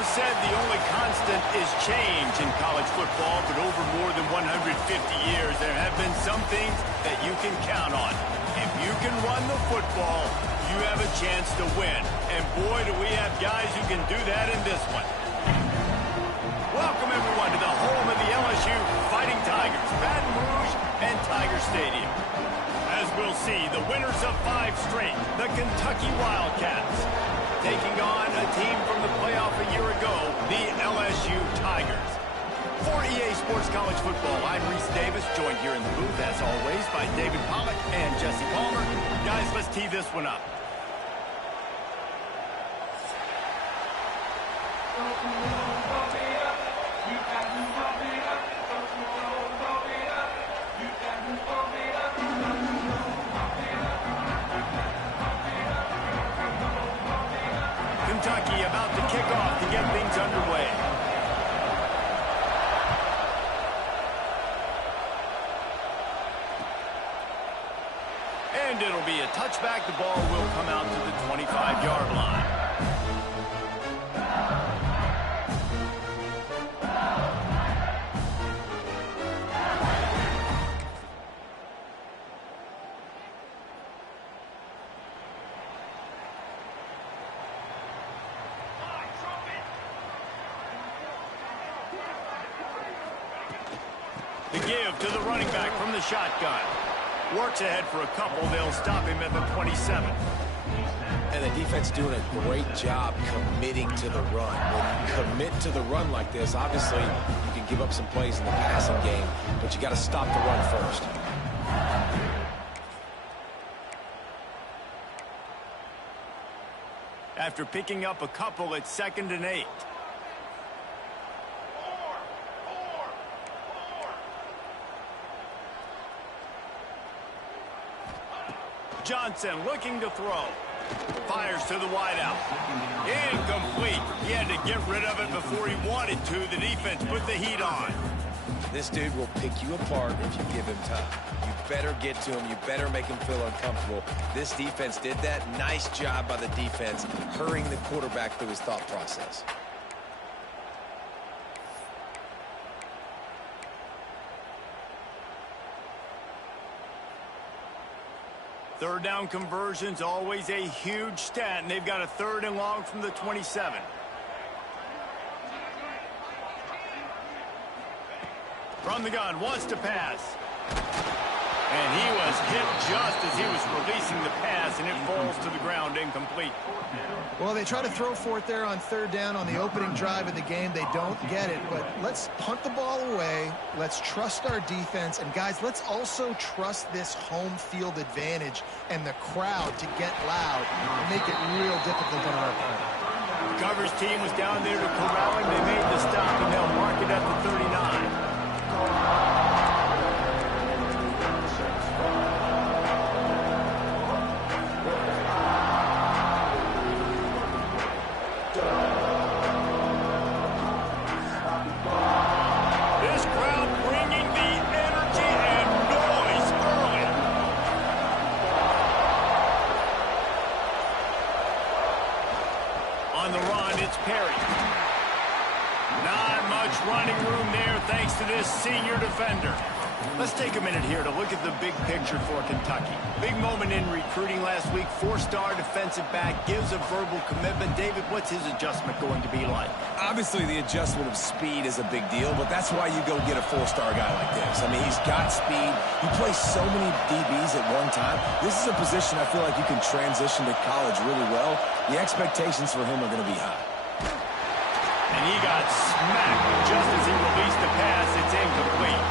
is said the only constant is change in college football, but over more than 150 years, there have been some things that you can count on. If you can run the football, you have a chance to win. And boy, do we have guys who can do that in this one. Welcome, everyone, to the home of the LSU Fighting Tigers, Baton Rouge and Tiger Stadium. As we'll see, the winners of 5 straight, the Kentucky Wildcats, taking on a team from the playoff a year ago, the LSU Tigers. For EA Sports College Football, I'm Reese Davis, joined here in the booth, as always, by David Pollack and Jesse Palmer. Guys, let's tee this one up. Kentucky about to kick off to get things underway. And it'll be a touchback. The ball will come out to the 25-yard line. The give to the running back from the shotgun. Works ahead for a couple. They'll stop him at the 27. And the defense doing a great job committing to the run. When you commit to the run like this, obviously you can give up some plays in the passing game, but you got to stop the run first. After picking up a couple, it's 2nd and 8. Johnson looking to throw. Fires to the wideout. Incomplete. He had to get rid of it before he wanted to. The defense put the heat on. This dude will pick you apart if you give him time. You better get to him. You better make him feel uncomfortable. This defense did that. Nice job by the defense, hurrying the quarterback through his thought process. Third down conversions, always a huge stat, and they've got a 3rd and long from the 27. From the gun, wants to pass. And he was hit just as he was releasing the pass, and it falls to the ground incomplete. Well, they try to throw for it there on 3rd down on the opening drive of the game. They don't get it, but let's punt the ball away. Let's trust our defense. And, guys, let's also trust this home field advantage and the crowd to get loud and make it real difficult on our opponent. Cover's team was down there to corral him. They made the stop, and they'll mark it at the 39. On the run, it's Perry. Not much running room there thanks to this senior defender. Let's take a minute here to look at the big picture for Kentucky. Big moment in recruiting last week. 4-star defensive back gives a verbal commitment. David, what's his adjustment going to be like? Obviously, the adjustment of speed is a big deal, but that's why you go get a 4-star guy like this. I mean, he's got speed. He plays so many DBs at one time. This is a position I feel like you can transition to college really well. The expectations for him are going to be high. And he got smacked just as he released the pass. It's incomplete.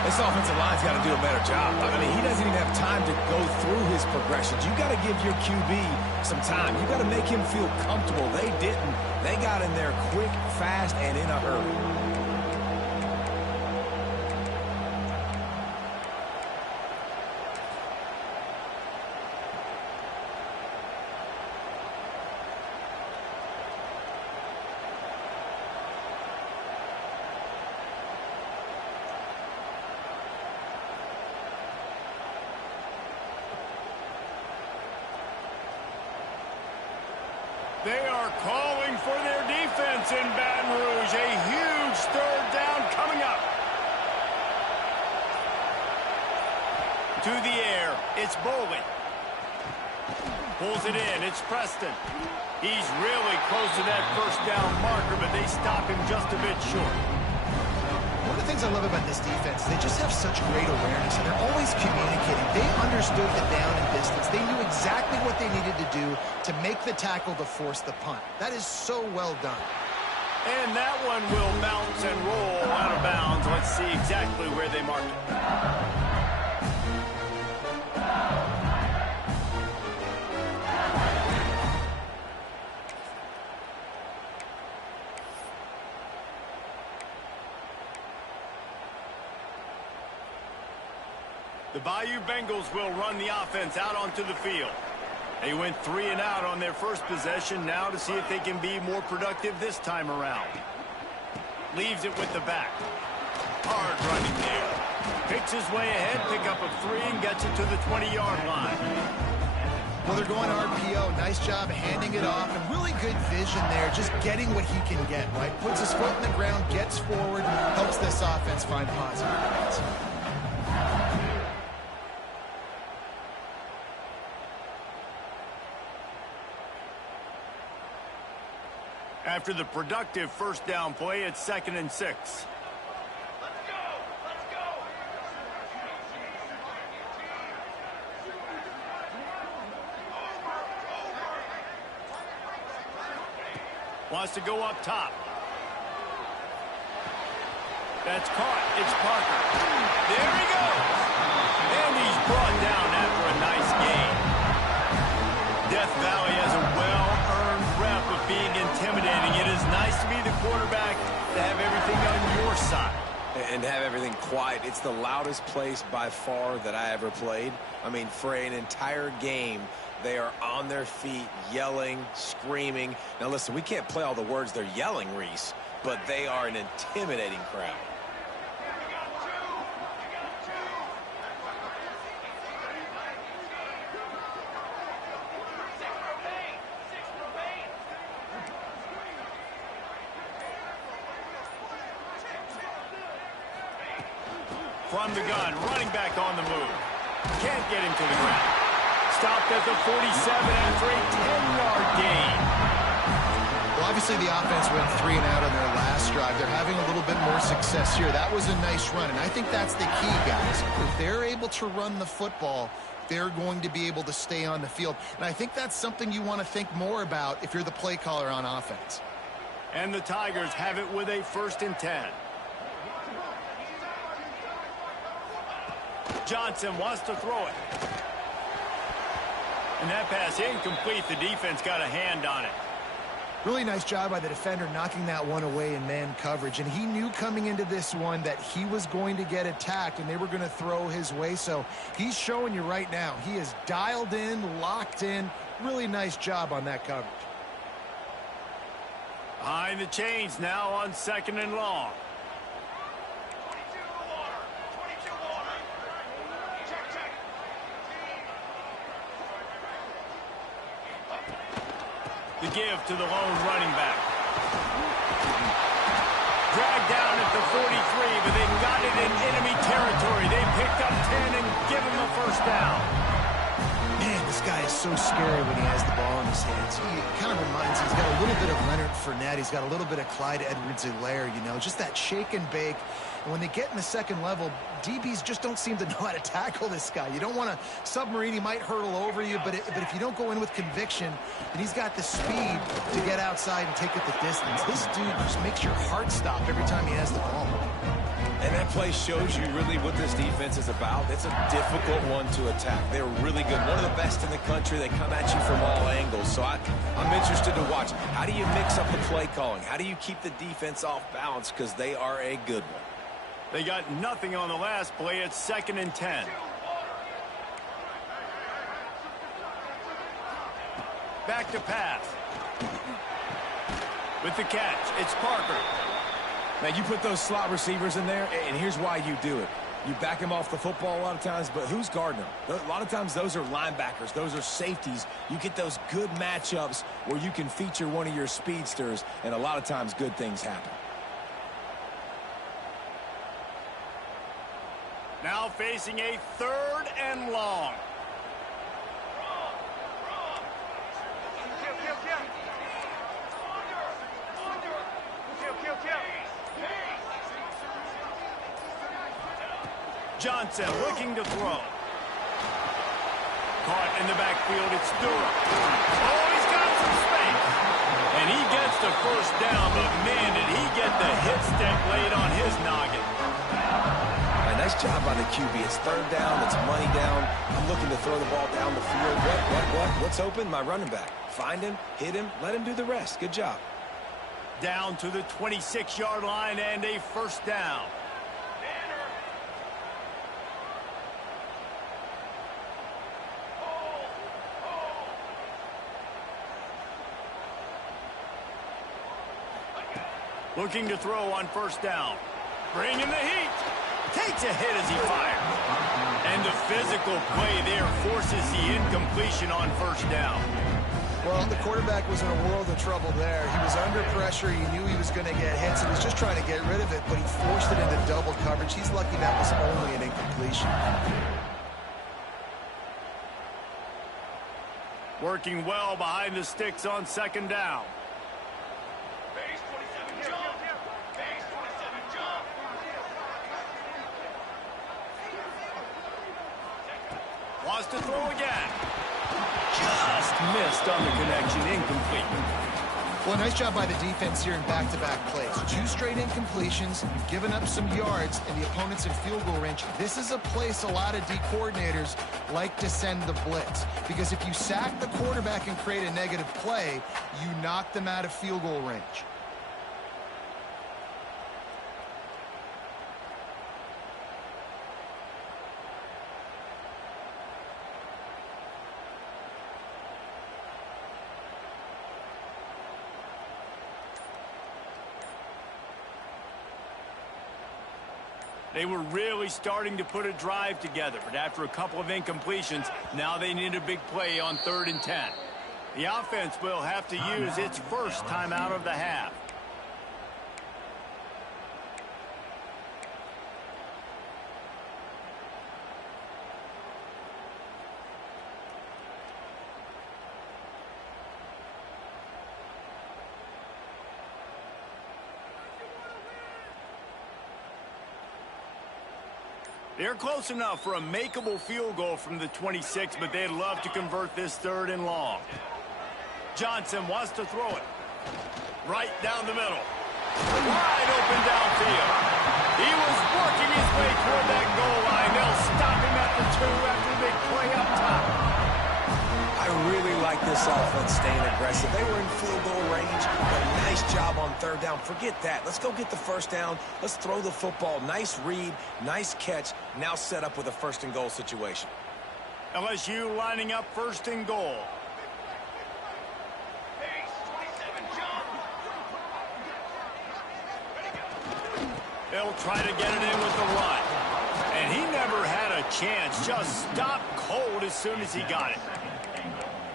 This offensive line's got to do a better job. I mean, he doesn't even have time to go through his progressions. You got to give your QB some time. You got to make him feel comfortable. They didn't. They got in there quick, fast, and in a hurry. They are calling for their defense. offense in Baton Rouge. A huge third down coming up. To the air, it's Bowling. Pulls it in, it's Preston. He's really close to that first down marker, but they stop him just a bit short. One of the things I love about this defense is they just have such great awareness, and they're always communicating. They understood the down and distance. They knew exactly what they needed to do to make the tackle to force the punt. That is so well done. And that one will bounce and roll out of bounds. Let's see exactly where they mark it. The Bayou Bengals will run the offense out onto the field. They went 3 and out on their first possession, now to see if they can be more productive this time around. Leaves it with the back. Hard running there. Picks his way ahead, pick up a 3, and gets it to the 20-yard line. Well, they're going RPO. Nice job handing it off, and really good vision there, just getting what he can get, right? Puts his foot in the ground, gets forward, helps this offense find positive points. After the productive first down play, it's 2nd and 6. Let's go! Let's go! Wants to go up top. That's caught. It's Parker. There he goes. And he's brought down after a nice gain. Death Valley has a well-earned rep of being intimidating. It is nice to be the quarterback, to have everything on your side. And have everything quiet. It's the loudest place by far that I ever played. I mean, for an entire game, they are on their feet, yelling, screaming. Now, listen, we can't play all the words they're yelling, Reese, but they are an intimidating crowd. From the gun, running back on the move. Can't get him to the ground. Stopped at the 47 after a 10-yard gain. Well, obviously the offense went 3 and out on their last drive. They're having a little bit more success here. That was a nice run, and I think that's the key, guys. If they're able to run the football, they're going to be able to stay on the field. And I think that's something you want to think more about if you're the play caller on offense. And the Tigers have it with a 1st and 10. Johnson wants to throw it. And that pass incomplete. The defense got a hand on it. Really nice job by the defender knocking that one away in man coverage. And he knew coming into this one that he was going to get attacked and they were going to throw his way. So he's showing you right now. He is dialed in, locked in. Really nice job on that coverage. Behind the chains now on 2nd and long. The give to the lone running back. Dragged down at the 43, but they got it in enemy territory. They picked up 10 and give him a 1st down. Man, this guy is so scary when he has the ball in his hands. He kind of reminds me, he's got a little bit of Leonard Fournette. He's got a little bit of Clyde Edwards-Helaire, you know, just that shake and bake. And when they get in the second level, DBs just don't seem to know how to tackle this guy. You don't want to submarine. He might hurdle over you, but if you don't go in with conviction, and he's got the speed to get outside and take it the distance. This dude just makes your heart stop every time he has the ball. And that play shows you really what this defense is about. It's a difficult one to attack. They're really good. One of the best in the country. They come at you from all angles. So I'm interested to watch. How do you mix up the play calling? How do you keep the defense off balance? Because they are a good one. They got nothing on the last play. It's 2nd and 10. Back to pass. With the catch, it's Parker. Now, you put those slot receivers in there, and here's why you do it. You back him off the football a lot of times, but who's guarding him? A lot of times those are linebackers. Those are safeties. You get those good matchups where you can feature one of your speedsters, and a lot of times good things happen. Now facing a 3rd and long. Johnson looking to throw. Caught in the backfield, it's Durham. Oh, he's got some space. And he gets the first down, but man, did he get the hit stick laid on his noggin. Nice job by the QB. It's 3rd down. It's money down. I'm looking to throw the ball down the field. What? What's open? My running back. Find him, hit him, let him do the rest. Good job. Down to the 26-yard line and a 1st down. Looking to throw on 1st down. Bringing the heat. Takes a hit as he fires. And the physical play there forces the incompletion on 1st down. Well, the quarterback was in a world of trouble there. He was under pressure. He knew he was going to get hits. He was just trying to get rid of it, but he forced it into double coverage. He's lucky that was only an incompletion. Working well behind the sticks on 2nd down. Wants to throw again. Just missed on the connection. Incomplete. Well, nice job by the defense here in back-to-back plays. 2 straight incompletions, giving up some yards, and the opponent's in field goal range. This is a place a lot of D coordinators like to send the blitz, because if you sack the quarterback and create a negative play, you knock them out of field goal range. They were really starting to put a drive together, but after a couple of incompletions, now they need a big play on 3rd and 10. The offense will have to use its first timeout of the half. They're close enough for a makeable field goal from the 26, but they'd love to convert this 3rd and long. Johnson wants to throw it. Right down the middle. Wide open downfield. He was working his way toward that goal line. They'll stop him at the 2 after the big play up top. I really like this offense staying aggressive. They were in field goal range, but nice job on 3rd down. Forget that. Let's go get the 1st down. Let's throw the football. Nice read, nice catch. Now set up with a 1st and goal situation. LSU lining up 1st and goal. They'll try to get it in with the run. And he never had a chance. Just stopped cold as soon as he got it.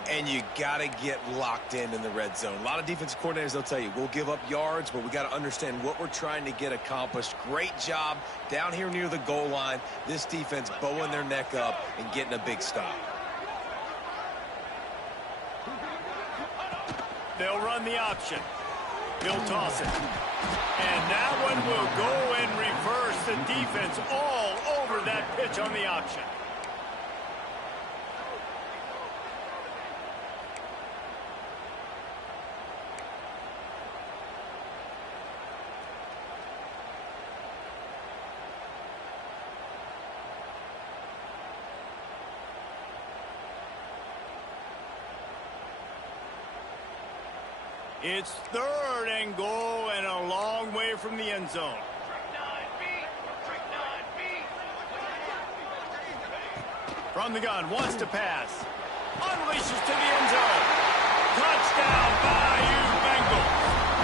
And you got to get locked in the red zone. A lot of defensive coordinators, they'll tell you, we'll give up yards, but we got to understand what we're trying to get accomplished. Great job down here near the goal line. This defense bowing their neck up and getting a big stop. They'll run the option. He'll toss it. And that one will go in reverse. The defense all over that pitch on the option. It's 3rd and goal and a long way from the end zone. From the gun, wants to pass. Unleashes to the end zone. Touchdown, Bayou Bengals.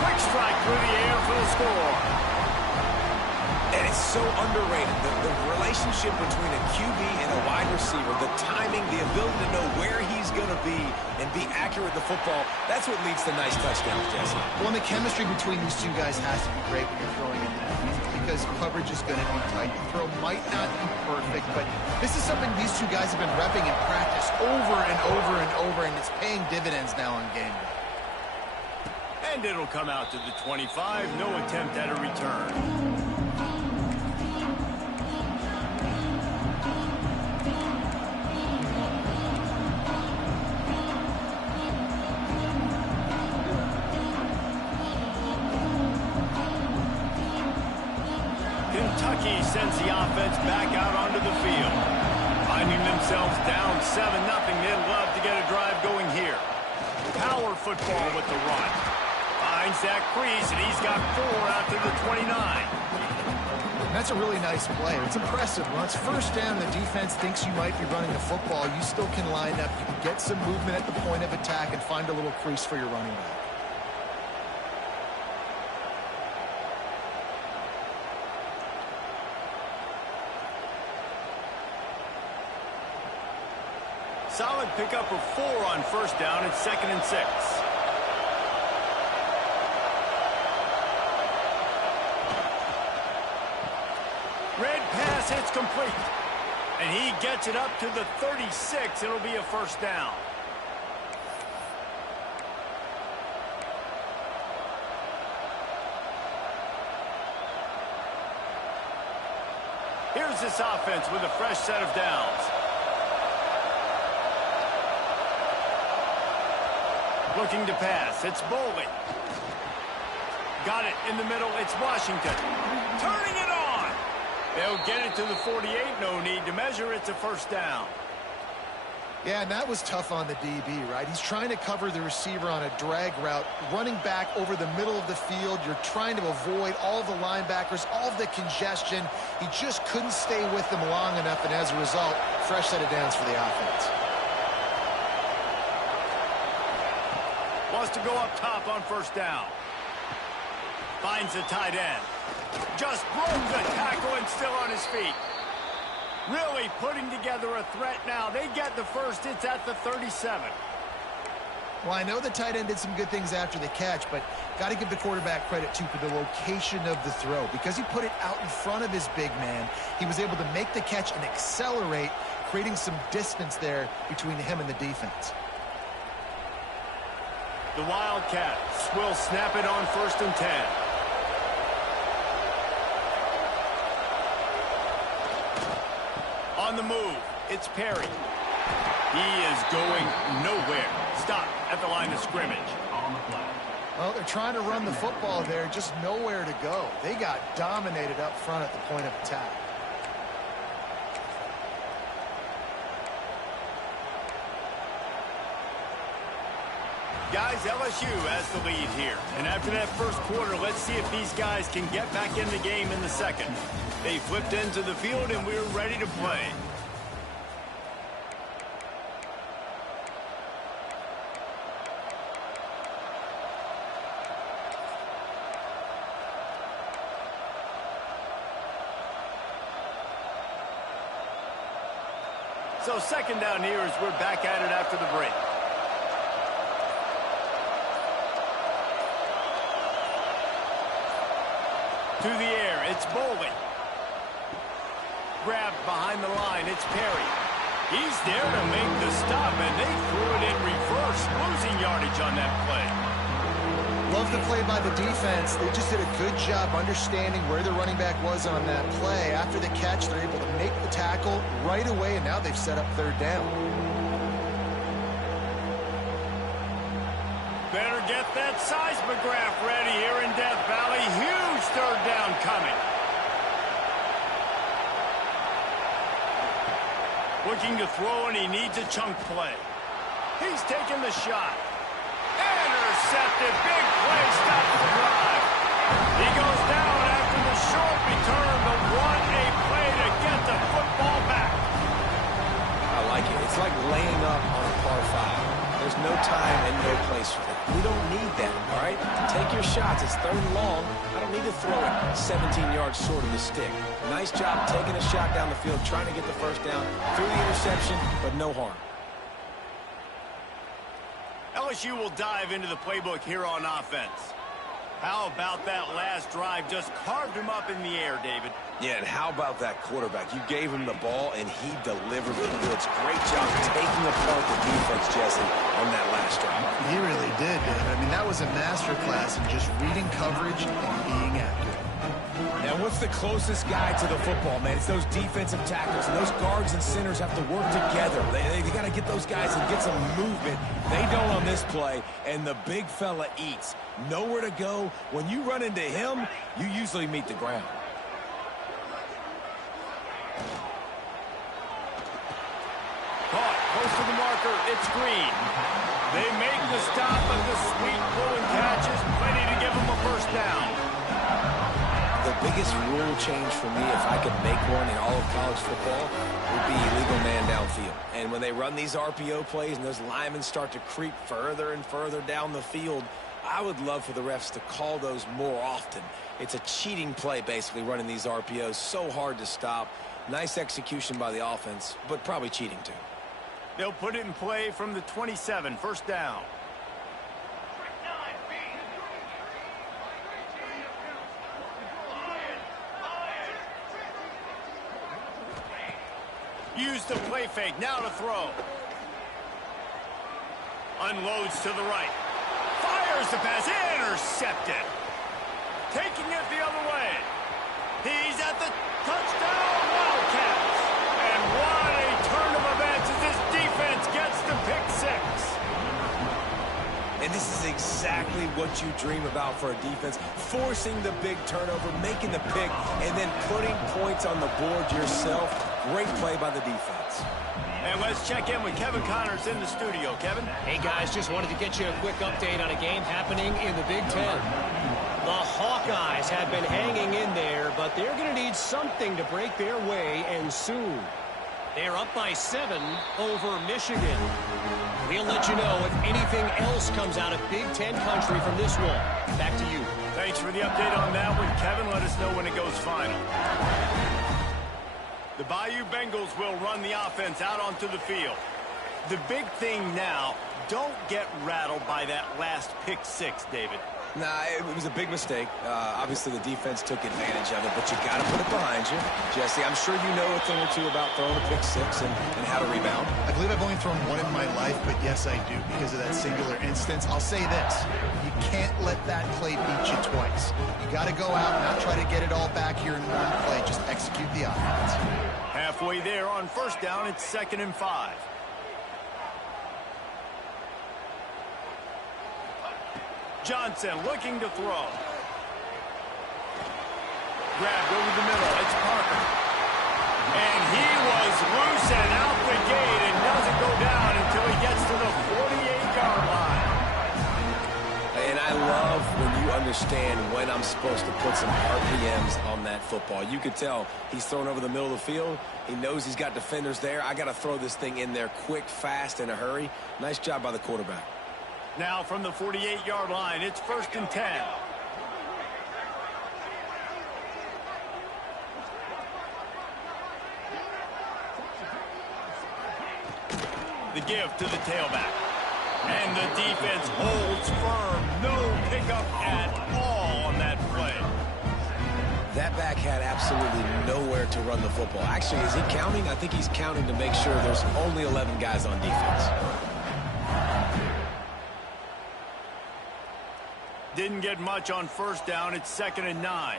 Quick strike through the air for the score. And It's so underrated. The relationship between a QB and a wide receiver, the timing, the ability to know where he's going to be and be accurate with the football, that's what leads to nice touchdowns, Jesse. Well, and the chemistry between these two guys has to be great when you're throwing in that, because coverage is going to be tight. The throw might not be perfect, but this is something these two guys have been repping in practice over and over and over, and it's paying dividends now on game day. And it'll come out to the 25. No attempt at a return. Kentucky sends the offense back out onto the field. Finding themselves down 7-0, they'd love to get a drive going here. Power football with the run. Finds that crease, and he's got 4 out to the 29. That's a really nice play. It's impressive. When it's first down, the defense thinks you might be running the football. You still can line up. You can get some movement at the point of attack and find a little crease for your running back. Solid pickup of 4 on first down. It's 2nd and 6. Red pass hits complete. And he gets it up to the 36. It'll be a first down. Here's this offense with a fresh set of downs. Looking to pass. It's Bowling. Got it in the middle. It's Washington. Turning it on. They'll get it to the 48. No need to measure. It's a first down. Yeah, and that was tough on the DB, right? He's trying to cover the receiver on a drag route, running back over the middle of the field. You're trying to avoid all the linebackers, all of the congestion. He just couldn't stay with them long enough, and as a result, fresh set of downs for the offense. Wants to go up top on first down. Finds the tight end. Just broke the tackle and still on his feet. Really putting together a threat now. They get the first. It's at the 37. Well, I know the tight end did some good things after the catch, but got to give the quarterback credit, too, for the location of the throw. Because he put it out in front of his big man, he was able to make the catch and accelerate, creating some distance there between him and the defense. The Wildcats will snap it on 1st and 10. On the move, it's Perry. He is going nowhere. Stop at the line of scrimmage. On the play. Well, they're trying to run the football there, just nowhere to go. They got dominated up front at the point of attack. Guys, LSU has the lead here. And after that first quarter, let's see if these guys can get back in the game in the second. They flipped into the field, and we're ready to play. So 2nd down here as we're back at it after the break. To the air, it's Bowling. Grabbed behind the line, it's Perry. He's there to make the stop, and they threw it in reverse, losing yardage on that play. Love the play by the defense. They just did a good job understanding where the running back was on that play. After the catch, they're able to make the tackle right away, and now they've set up 3rd down. Better get that seismograph ready here in Death Valley. Huge 3rd down coming. Looking to throw, and he needs a chunk play. He's taking the shot. Intercepted. Big play. Stops the drive. He goes down after the short return, but what a play to get the football back. I like it. It's like laying up on a par 5. There's no time and no place for that. We don't need that, all right? Take your shots. It's 3rd and long. I don't need to throw it 17 yards short of the stick. Nice job taking a shot down the field, trying to get the first down through the interception, but no harm. LSU will dive into the playbook here on offense. How about that last drive? Just carved him up in the air, David. Yeah, and how about that quarterback? You gave him the ball, and he delivered the goods. Great job taking apart the defense, Jesse, on that last drive. He really did, David. I mean, that was a masterclass in just reading coverage and being accurate. Now, what's the closest guy to the football, man? It's those defensive tackles, and those guards and centers have to work together. They got to get those guys and get some movement. They don't on this play, and the big fella eats. Nowhere to go. When you run into him, you usually meet the ground. Caught, close to the marker, it's Green. They make the stop, but the sweet pulling catch is plenty to give them a first down. The biggest rule change for me, if I could make one in all of college football, would be illegal man downfield. And when they run these RPO plays and those linemen start to creep further and further down the field, I would love for the refs to call those more often. It's a cheating play, basically, running these RPOs. So hard to stop. Nice execution by the offense, but probably cheating too. They'll put it in play from the 27, first down. Use the play fake, now to throw. Unloads to the right. Fires the pass, intercepted. Taking it the other way. He's at the touchdown, Wildcats. And what a turn of events as this defense gets the pick six. And this is exactly what you dream about for a defense. Forcing the big turnover, making the pick, and then putting points on the board yourself. Great play by the defense. And let's check in with Kevin Connors in the studio. Kevin? Hey, guys, just wanted to get you a quick update on a game happening in the Big Ten. The Hawkeyes have been hanging in there, but they're going to need something to break their way, and soon. They're up by 7 over Michigan. We'll let you know if anything else comes out of Big Ten country from this one. Back to you. Thanks for the update on that one, Kevin. Let us know when it goes final. The Bayou Bengals will run the offense out onto the field. The big thing now, don't get rattled by that last pick six, David. Nah, it was a big mistake. Obviously, the defense took advantage of it, but you got to put it behind you. Jesse, I'm sure you know a thing or two about throwing a pick six and how to rebound. I believe I've only thrown one in my life, but yes, I do because of that singular instance. I'll say this. You can't let that play beat you twice. You got to go out and not try to get it all back here in one play. Just execute the offense. Halfway there on first down, it's 2nd and 5. Johnson looking to throw. Grabbed over the middle. It's Parker. And he was loose and out the gate and doesn't go down until he gets to the 48-yard line. And I love when you understand when I'm supposed to put some RPMs on that football. You could tell he's thrown over the middle of the field. He knows he's got defenders there. I got to throw this thing in there quick, fast, in a hurry. Nice job by the quarterback. Now from the 48-yard line, it's 1st and 10. The give to the tailback. And the defense holds firm. No pickup at all on that play. That back had absolutely nowhere to run the football. Actually, is he counting? I think he's counting to make sure there's only 11 guys on defense. Didn't get much on first down. It's 2nd and 9.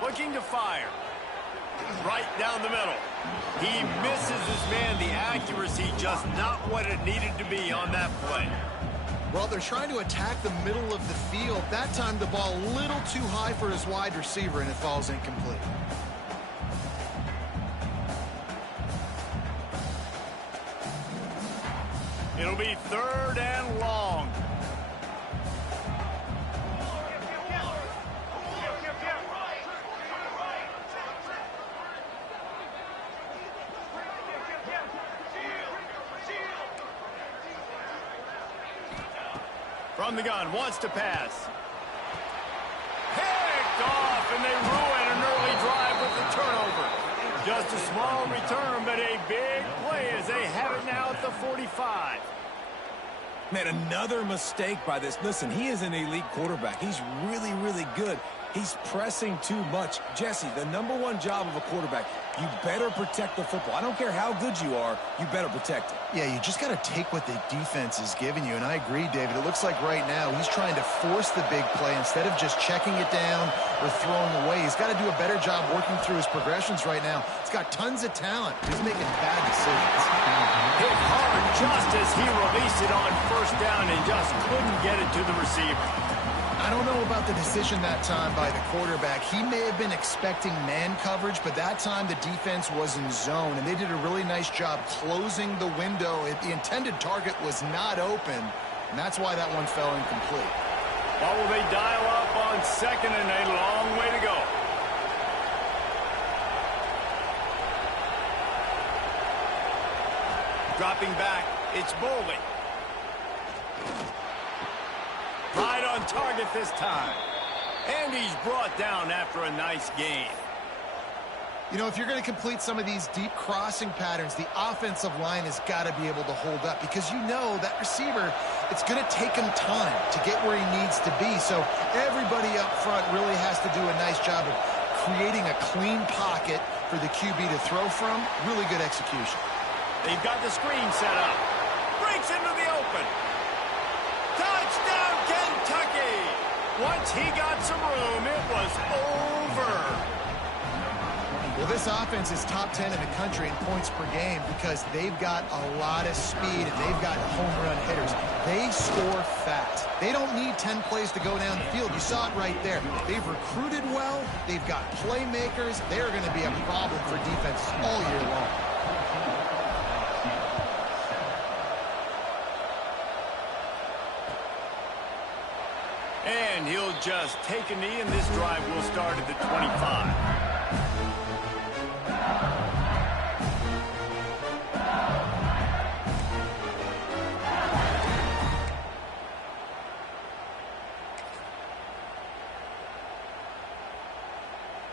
Looking to fire. Right down the middle. He misses his man. The accuracy just not what it needed to be on that play. Well, they're trying to attack the middle of the field. That time the ball a little too high for his wide receiver, and it falls incomplete. It'll be 3rd and long. From the gun, wants to pass. Picked off, and they ruin an early drive with the turnover. Just a small return, but a big play as they have it now at the 45. Man, another mistake by this. Listen, he is an elite quarterback. He's really, really good. He's pressing too much. Jesse, the #1 job of a quarterback, you better protect the football. I don't care how good you are, you better protect it. Yeah, you just got to take what the defense is giving you, and I agree, David. It looks like right now he's trying to force the big play instead of just checking it down or throwing away. He's got to do a better job working through his progressions right now. He's got tons of talent. He's making bad decisions. Hit hard just as he released it on first down and just couldn't get it to the receiver. I don't know about the decision that time by the quarterback. He may have been expecting man coverage, but that time the defense was in zone, and they did a really nice job closing the window. The intended target was not open, and that's why that one fell incomplete. What will they dial up on second and a long way to go? Dropping back, it's Boley. Right on target this time. And he's brought down after a nice gain. You know, if you're going to complete some of these deep crossing patterns, the offensive line has got to be able to hold up because you know that receiver, it's going to take him time to get where he needs to be. So everybody up front really has to do a nice job of creating a clean pocket for the QB to throw from. Really good execution. They've got the screen set up. Breaks into the open. Touchdown, Kentucky! Once he got some room, it was over. Well, this offense is top 10 in the country in points per game because they've got a lot of speed and they've got home run hitters. They score fast. They don't need 10 plays to go down the field. You saw it right there. They've recruited well. They've got playmakers. They're going to be a problem for defenses all year long. And he'll just take a knee, and this drive will start at the 25.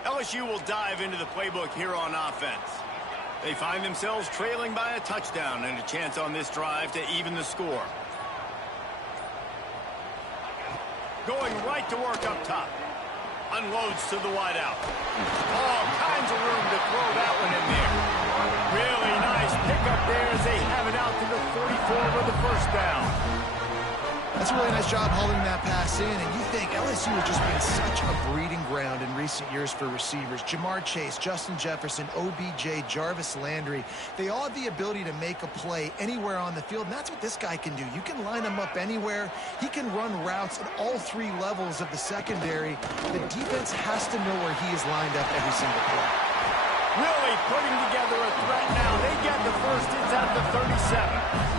LSU will dive into the playbook here on offense. They find themselves trailing by a touchdown and a chance on this drive to even the score. Going right to work up top. Unloads to the wideout. All kinds of room to throw that one in there. Really nice pickup there as they have it out to the 44 with the first down. That's a really nice job holding that pass in, and you think LSU has just been such a breeding ground in recent years for receivers. Jamar Chase, Justin Jefferson, OBJ, Jarvis Landry, they all have the ability to make a play anywhere on the field, and that's what this guy can do. You can line him up anywhere. He can run routes at all three levels of the secondary. The defense has to know where he is lined up every single play. Really putting together a threat now. They get the first. It's at the 37.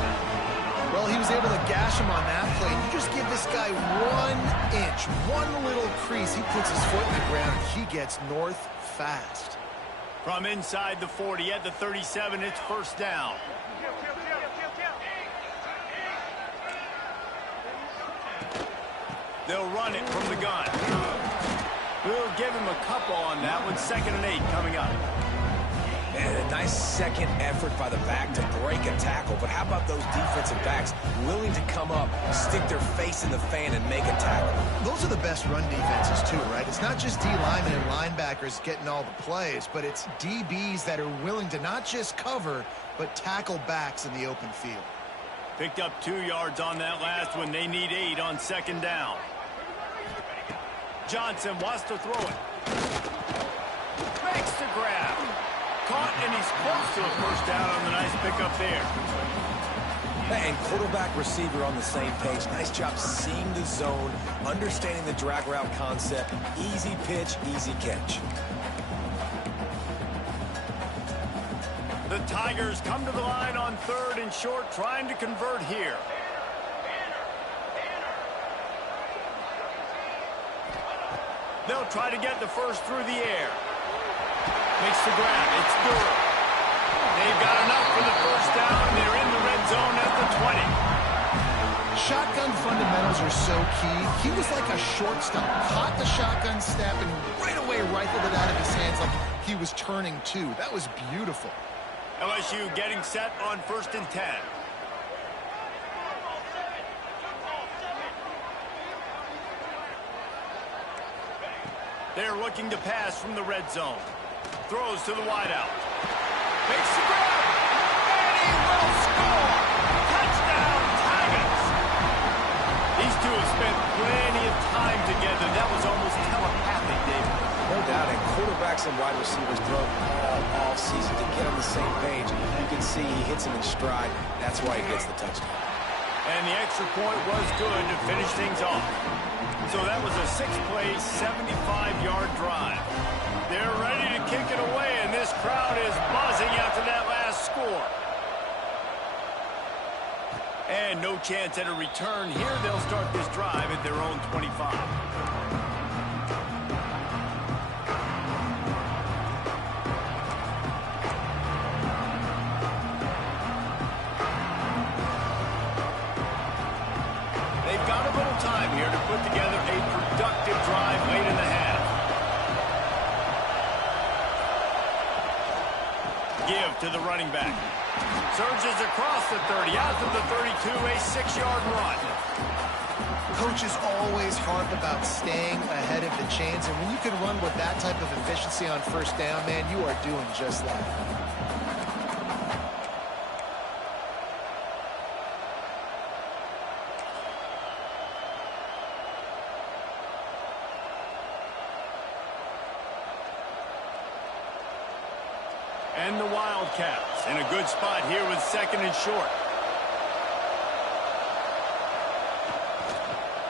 Well, he was able to gash him on that play. You just give this guy 1 inch, one little crease. He puts his foot in the ground. He gets north fast. From inside the 40 at the 37, it's first down. They'll run it from the gun. We'll give him a couple on that one. 2nd and 8 coming up. And a nice second effort by the back to break a tackle. But how about those defensive backs willing to come up, stick their face in the fan, and make a tackle? Those are the best run defenses, too, right? It's not just D linemen and linebackers getting all the plays, but it's DBs that are willing to not just cover, but tackle backs in the open field. Picked up 2 yards on that last one. They need 8 on 2nd down. Johnson wants to throw it. Makes the grab. Caught, and he's close to a first down on the nice pickup there. And quarterback receiver on the same page. Nice job seeing the zone, understanding the drag route concept. Easy pitch, easy catch. The Tigers come to the line on 3rd and short, trying to convert here. They'll try to get the first through the air. Makes the grab. It's good. They've got enough for the first down. They're in the red zone at the 20. Shotgun fundamentals are are so key. He was like a shortstop, caught the shotgun step and right away rifled it out of his hands like he was turning two. That was beautiful. LSU getting set on 1st and 10. They're looking to pass from the red zone. Throws to the wideout. Makes the grab. And he will score. Touchdown, Tigers. These two have spent plenty of time together. That was almost telepathic, David. No doubt, and quarterbacks and wide receivers throw all season to get on the same page. You can see he hits him in stride. That's why he gets the touchdown. And the extra point was good to finish things off. So that was a 6-play, 75-yard drive. They're ready to kick it away, and this crowd is buzzing after that last score. And no chance at a return here. They'll start this drive at their own 25. Here to put together a productive drive late in the half. Give to the running back. Surges across the 30, out to the 32, a 6-yard run. Coaches always harp about staying ahead of the chains, and when you can run with that type of efficiency on 1st down, man, you are doing just that. And the Wildcats in a good spot here with 2nd and short.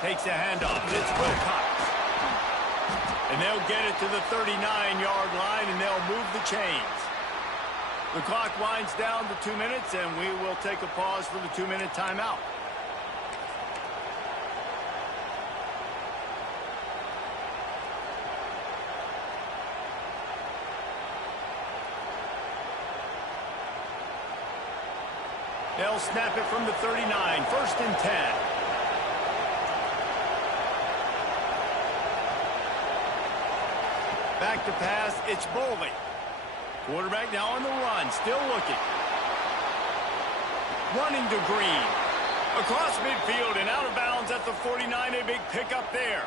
Takes a handoff. It's Wilcox. And they'll get it to the 39-yard line, and they'll move the chains. The clock winds down to 2 minutes, and we will take a pause for the 2-minute timeout. They'll snap it from the 39, 1st and 10. Back to pass, it's Boley. Quarterback now on the run, still looking. Running to Green. Across midfield and out of bounds at the 49, a big pickup there.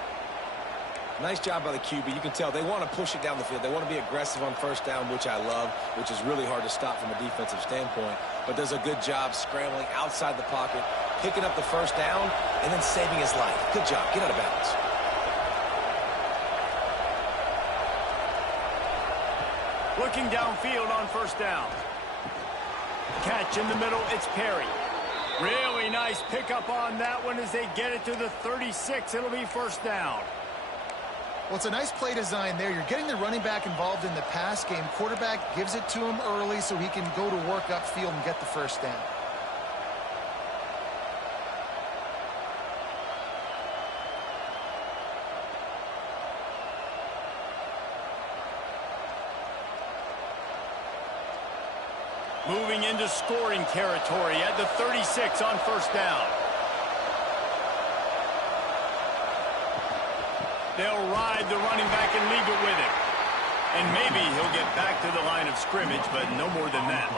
Nice job by the QB. You can tell they want to push it down the field. They want to be aggressive on 1st down, which I love, which is really hard to stop from a defensive standpoint. But does a good job scrambling outside the pocket, picking up the 1st down, and then saving his life. Good job. Get out of bounds. Looking downfield on 1st down. Catch in the middle. It's Perry. Really nice pickup on that one as they get it to the 36. It'll be 1st down. Well, it's a nice play design there. You're getting the running back involved in the pass game. Quarterback gives it to him early so he can go to work upfield and get the 1st down. Moving into scoring territory at the 36 on 1st down. They'll ride the running back and leave it with him. And maybe he'll get back to the line of scrimmage, but no more than that.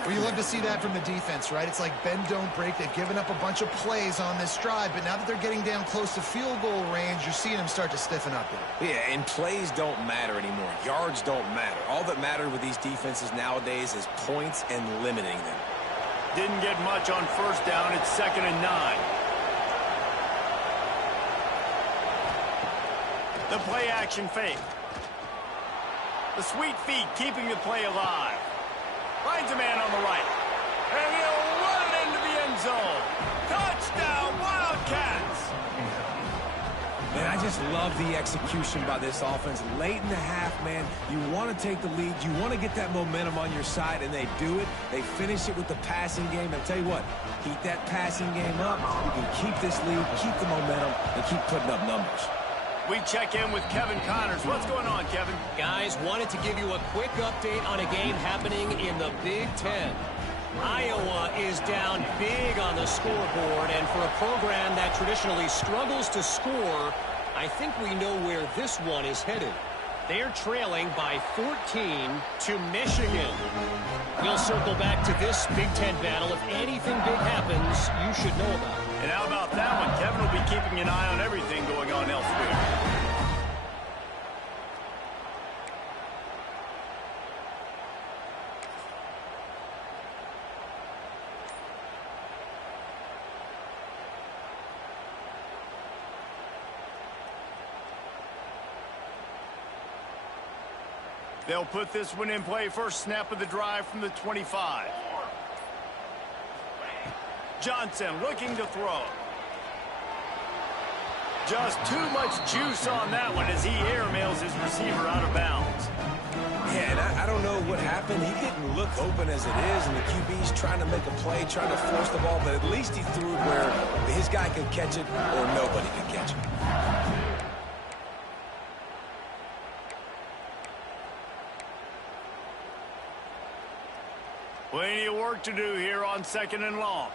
Well, you love to see that from the defense, right? It's like bend, don't break. They've given up a bunch of plays on this drive, but now that they're getting down close to field goal range, you're seeing them start to stiffen up there. Yeah, and plays don't matter anymore. Yards don't matter. All that matters with these defenses nowadays is points and limiting them. Didn't get much on 1st down. It's 2nd and 9. The play action fake. The sweet feet keeping the play alive. Finds a man on the right. And he'll run it into the end zone. Touchdown, Wildcats! Man, I just love the execution by this offense. Late in the half, man, you want to take the lead. You want to get that momentum on your side, and they do it. They finish it with the passing game. And I'll tell you what, keep that passing game up. You can keep this lead, keep the momentum, and keep putting up numbers. We check in with Kevin Connors. What's going on, Kevin? Guys, wanted to give you a quick update on a game happening in the Big Ten. Iowa is down big on the scoreboard, and for a program that traditionally struggles to score, I think we know where this one is headed. They're trailing by 14 to Michigan. We'll circle back to this Big Ten battle. If anything big happens, you should know about it. And how about that one? Kevin will be keeping an eye on everything going on elsewhere. They'll put this one in play. First snap of the drive from the 25. Johnson looking to throw. Just too much juice on that one as he airmails his receiver out of bounds. Yeah, and I don't know what happened. He didn't look open as it is, and the QB's trying to make a play, trying to force the ball, but at least he threw it where his guy could catch it or nobody could catch it. Plenty of work to do here on 2nd and long.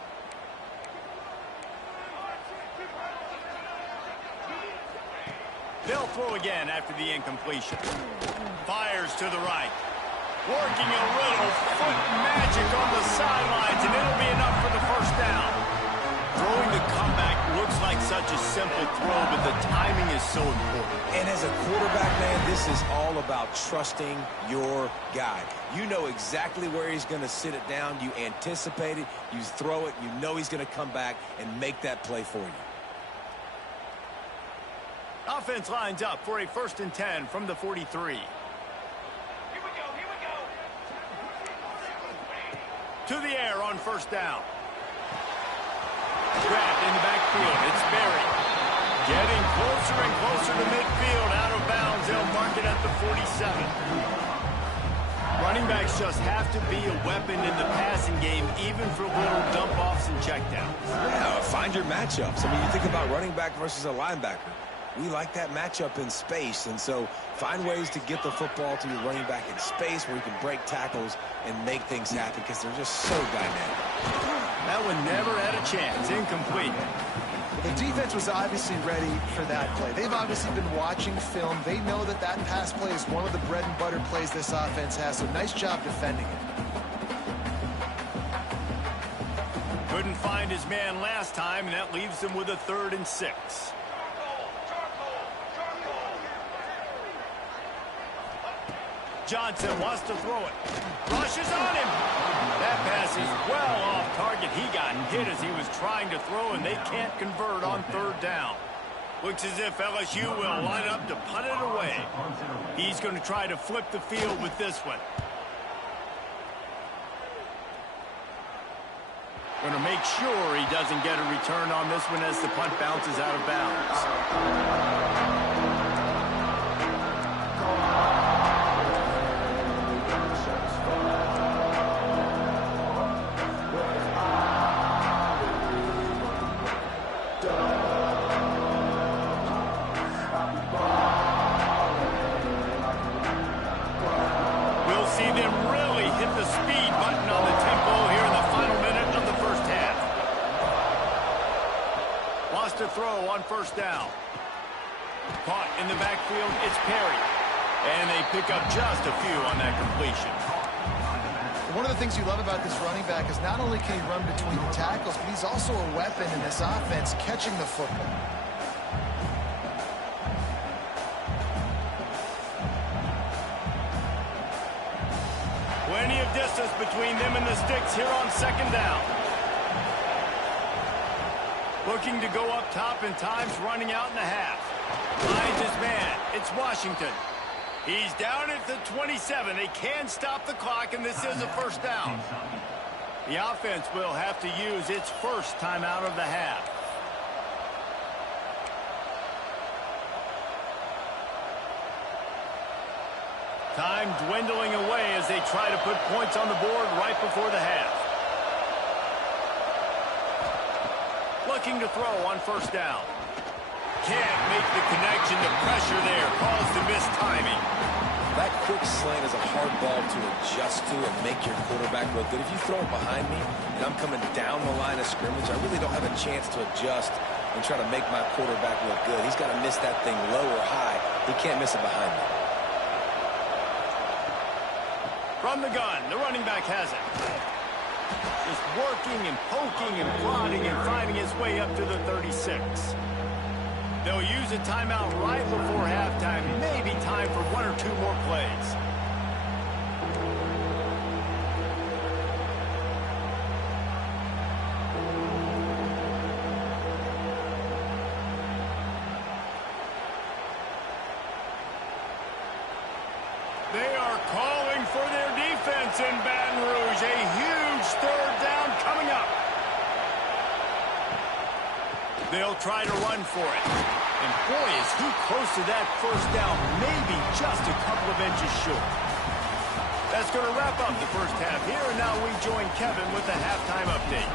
They'll throw again after the incompletion. Fires to the right. Working a little foot magic on the sidelines, and it'll be enough for the first down. Throwing the comeback looks like such a simple throw, but the timing is so important. And as a quarterback, man, this is all about trusting your guy. You know exactly where he's going to sit it down. You anticipate it. You throw it. You know he's going to come back and make that play for you. Offense lines up for a 1st and 10 from the 43. Here we go, here we go. To the air on 1st down. Grabbed in the backfield. It's buried. Getting closer and closer to midfield. Out of bounds. They'll mark it at the 47. Running backs just have to be a weapon in the passing game, even for little dump-offs and checkdowns. Yeah, find your matchups. I mean, you think about running back versus a linebacker. We like that matchup in space, and so find ways to get the football to your running back in space where you can break tackles and make things happen because they're just so dynamic. That one never had a chance. Incomplete. The defense was obviously ready for that play. They've obviously been watching film. They know that that pass play is one of the bread and butter plays this offense has, so nice job defending it. Couldn't find his man last time, and that leaves him with a 3rd and 6. Johnson wants to throw it. Rushes on him. That pass is well off target. He got hit as he was trying to throw, and they can't convert on 3rd down. Looks as if LSU will line up to punt it away. He's going to try to flip the field with this one. Going to make sure he doesn't get a return on this one as the punt bounces out of bounds. To throw on 1st down. Caught in the backfield, it's Perry. And they pick up just a few on that completion. One of the things you love about this running back is not only can he run between the tackles, but he's also a weapon in this offense catching the football. Plenty of distance between them and the sticks here on 2nd down. Looking to go up top and time's running out in the half. Finds his man. It's Washington. He's down at the 27. They can stop the clock, and this is a 1st down. The offense will have to use its first timeout of the half. Time dwindling away as they try to put points on the board right before the half. Looking to throw on 1st down. Can't make the connection. The pressure there caused the missed timing. That quick slant is a hard ball to adjust to and make your quarterback look good. If you throw it behind me and I'm coming down the line of scrimmage, I really don't have a chance to adjust and try to make my quarterback look good. He's got to miss that thing low or high. He can't miss it behind me. From the gun, the running back has it. Just working and poking and prodding and finding his way up to the 36. They'll use a timeout right before halftime. Maybe time for one or two more plays. They are calling for their defense in Baton Rouge. A huge third down coming up. They'll try to run for it. And boy, is he close to that first down, maybe just a couple of inches short. That's going to wrap up the first half here, and now we join Kevin with the halftime update.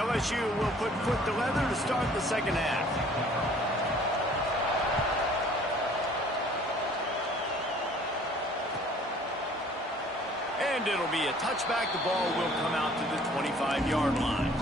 LSU will put foot to leather to start the second half. And it'll be a touchback. The ball will come out to the 25-yard line.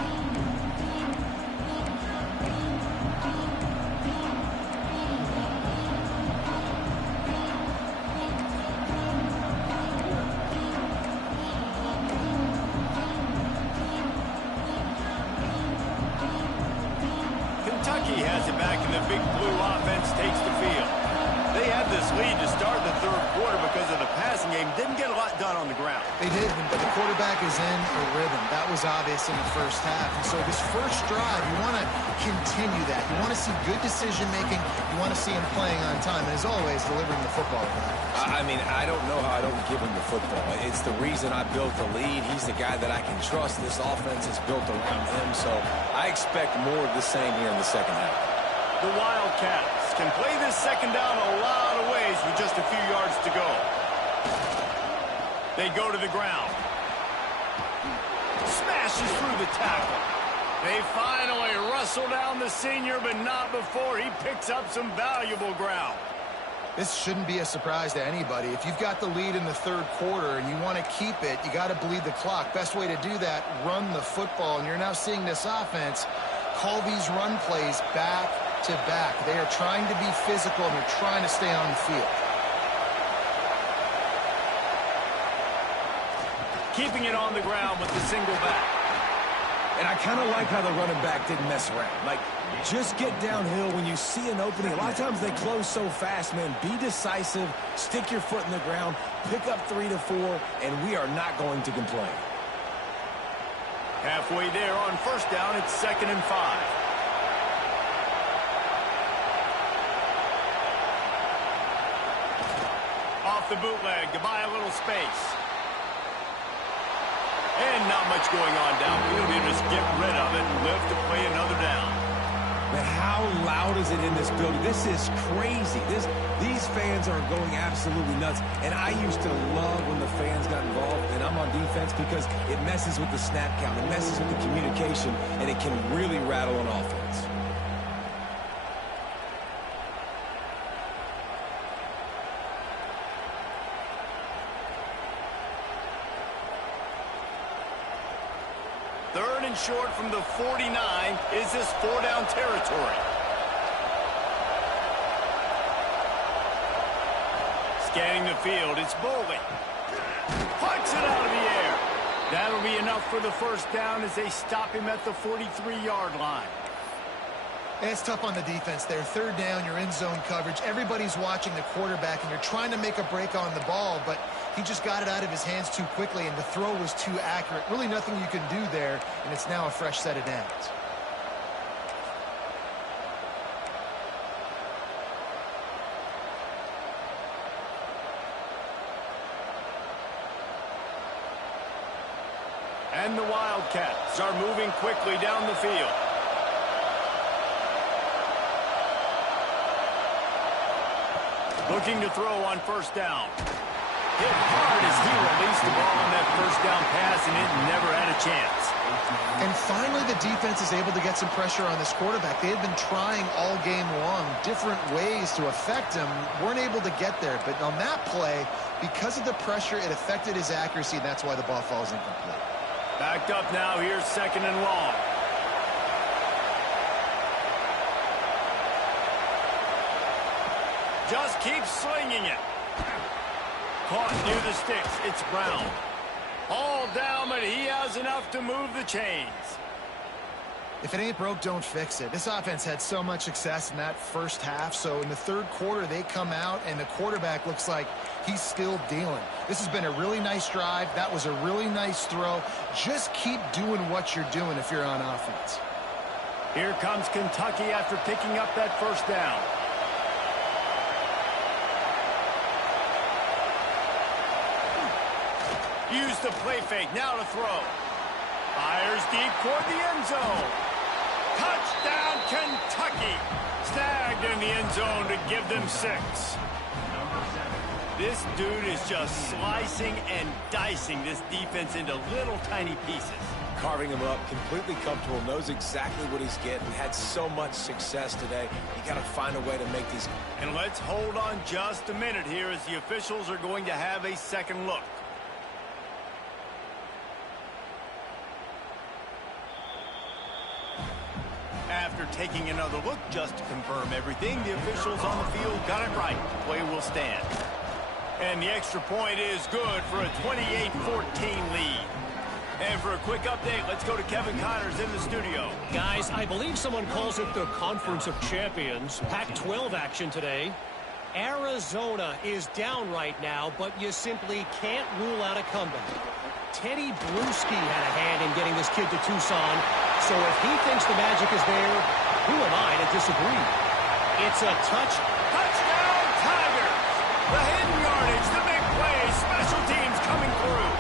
Kentucky has it back, and the Big Blue offense takes the field. They had this lead to start the third quarter because of the passing game. Didn't get a lot done on the ground. They did, but the quarterback is in a rhythm. That was obvious in the first half. And so this first drive, you want to continue that. You want to see good decision-making. You want to see him playing on time. And as always, delivering the football. I mean, I don't know how I don't give him the football. It's the reason I built the lead. He's the guy that I can trust. This offense is built around him. So I expect more of the same here in the second half. The Wildcats can play this second down a lot of ways with just a few yards to go. They go to the ground. Smashes through the tackle. They finally wrestle down the senior, but not before he picks up some valuable ground. This shouldn't be a surprise to anybody. If you've got the lead in the third quarter and you want to keep it, you got to bleed the clock. Best way to do that, run the football. And you're now seeing this offense call these run plays back to back. They are trying to be physical, and they're trying to stay on the field. Keeping it on the ground with the single back. And I kind of like how the running back didn't mess around. Like, just get downhill when you see an opening. A lot of times they close so fast, man. Be decisive, stick your foot in the ground, pick up 3 to 4, and we are not going to complain. Halfway there on first down, it's 2nd and 5. Off the bootleg to buy a little space. And not much going on downfield. You just get rid of it and live to play another down. Man, how loud is it in this building? This is crazy. These fans are going absolutely nuts. And I used to love when the fans got involved, and I'm on defense, because it messes with the snap count. It messes with the communication, and it can really rattle an offense. Third and short from the 49. Is this 4-down territory? Scanning the field, it's Bolden. Puts it out of the air. That'll be enough for the first down as they stop him at the 43-yard line. It's tough on the defense there. Third down, you're in zone coverage. Everybody's watching the quarterback, and you're trying to make a break on the ball, but he just got it out of his hands too quickly, and the throw was too accurate. Really nothing you can do there, and it's now a fresh set of downs. And the Wildcats are moving quickly down the field. Looking to throw on first down. Hit hard as he released the ball on that first down pass, and it never had a chance. And finally, the defense is able to get some pressure on this quarterback. They had been trying all game long different ways to affect him. Weren't able to get there. But on that play, because of the pressure, it affected his accuracy, and that's why the ball falls incomplete. Backed up now. Here's 2nd and long. Just keep slinging it. Caught near the sticks. It's Brown. All down, but he has enough to move the chains. If it ain't broke, don't fix it. This offense had so much success in that first half, so in the third quarter, they come out, and the quarterback looks like he's still dealing. This has been a really nice drive. That was a really nice throw. Just keep doing what you're doing if you're on offense. Here comes Kentucky after picking up that first down. Use the play fake. Now to throw. Fires deep toward the end zone. Touchdown, Kentucky. Snagged in the end zone to give them 6. This dude is just slicing and dicing this defense into little tiny pieces. Carving him up, completely comfortable, knows exactly what he's getting, had so much success today. You got to find a way to make these. And let's hold on just a minute here as the officials are going to have a second look. After taking another look just to confirm everything, the officials on the field got it right. Play will stand. And the extra point is good for a 28-14 lead. And for a quick update, let's go to Kevin Connors in the studio. Guys, I believe someone calls it the Conference of Champions. Pac-12 action today. Arizona is down right now, but you simply can't rule out a comeback. Teddy Bruschi had a hand in getting this kid to Tucson, so if he thinks the magic is there, who am I to disagree? It's a touchdown Tigers! The hidden yardage, the big play, special teams coming through.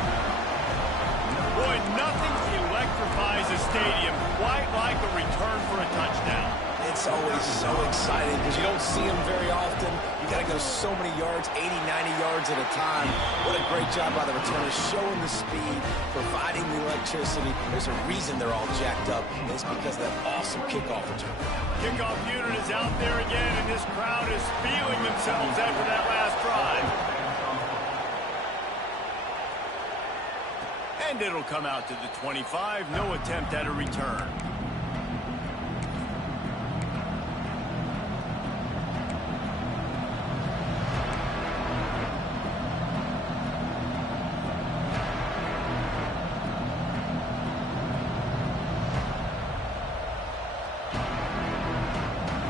Boy, nothing electrifies a stadium quite like a return for a touchdown. It's always so exciting because you don't see them very often. You got to go so many yards, 80, 90 yards at a time. What a great job by the returners, showing the speed, providing the electricity. There's a reason they're all jacked up, and it's because of that awesome kickoff return. Kickoff unit is out there again, and this crowd is feeling themselves after that last drive. And it'll come out to the 25. No attempt at a return.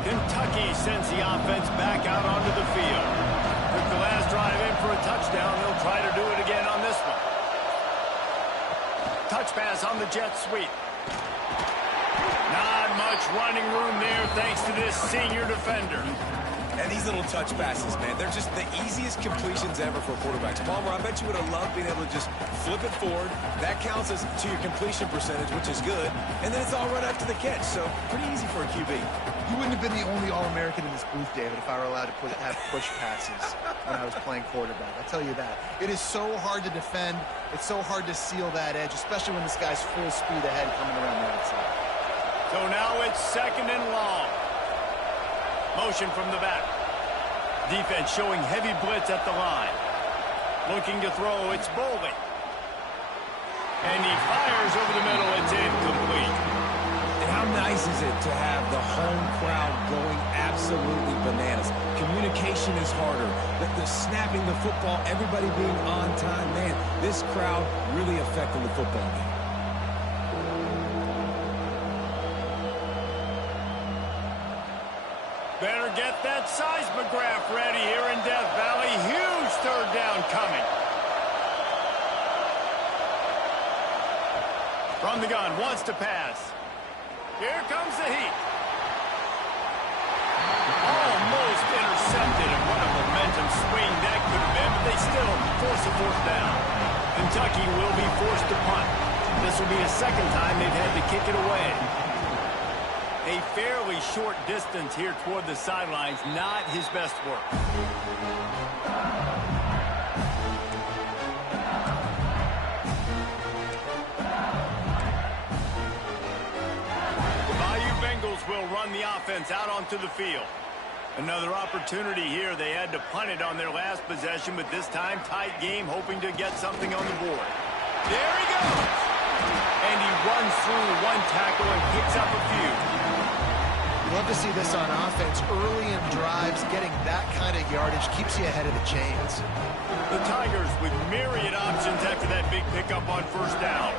Kentucky sends the offense back out onto the field. Took the last drive in for a touchdown. They'll try to do it again on this one. Touch pass on the jet sweep. Not much running room there thanks to this senior defender. And these little touch passes, man, they're just the easiest completions ever for quarterbacks. Palmer, I bet you would have loved being able to just flip it forward. That counts as to your completion percentage, which is good. And then it's all right after the catch, so pretty easy for a QB. You wouldn't have been the only All-American in this booth, David, if I were allowed to have push passes when I was playing quarterback. I tell you that. It is so hard to defend. It's so hard to seal that edge, especially when this guy's full speed ahead coming around the outside. So now it's 2nd and long. Motion from the back. Defense showing heavy blitz at the line. Looking to throw, it's Bowling. And he fires over the middle, it's incomplete. And how nice is it to have the home crowd going absolutely bananas? Communication is harder. The snapping the football, everybody being on time. Man, this crowd really affecting the football game. Better get that seismograph ready here in Death Valley. Huge third down coming. From the gun, wants to pass. Here comes the heat. Almost intercepted, and what a momentum swing that could have been, but they still force a fourth down. Kentucky will be forced to punt. This will be the second time they've had to kick it away. A fairly short distance here toward the sidelines, not his best work. defense out onto the field. Another opportunity here. They had to punt it on their last possession, but this time tight game, hoping to get something on the board. There he goes! And he runs through one tackle and picks up a few. Love to see this on offense. Early in drives, getting that kind of yardage keeps you ahead of the chains. The Tigers with myriad options after that big pickup on first down.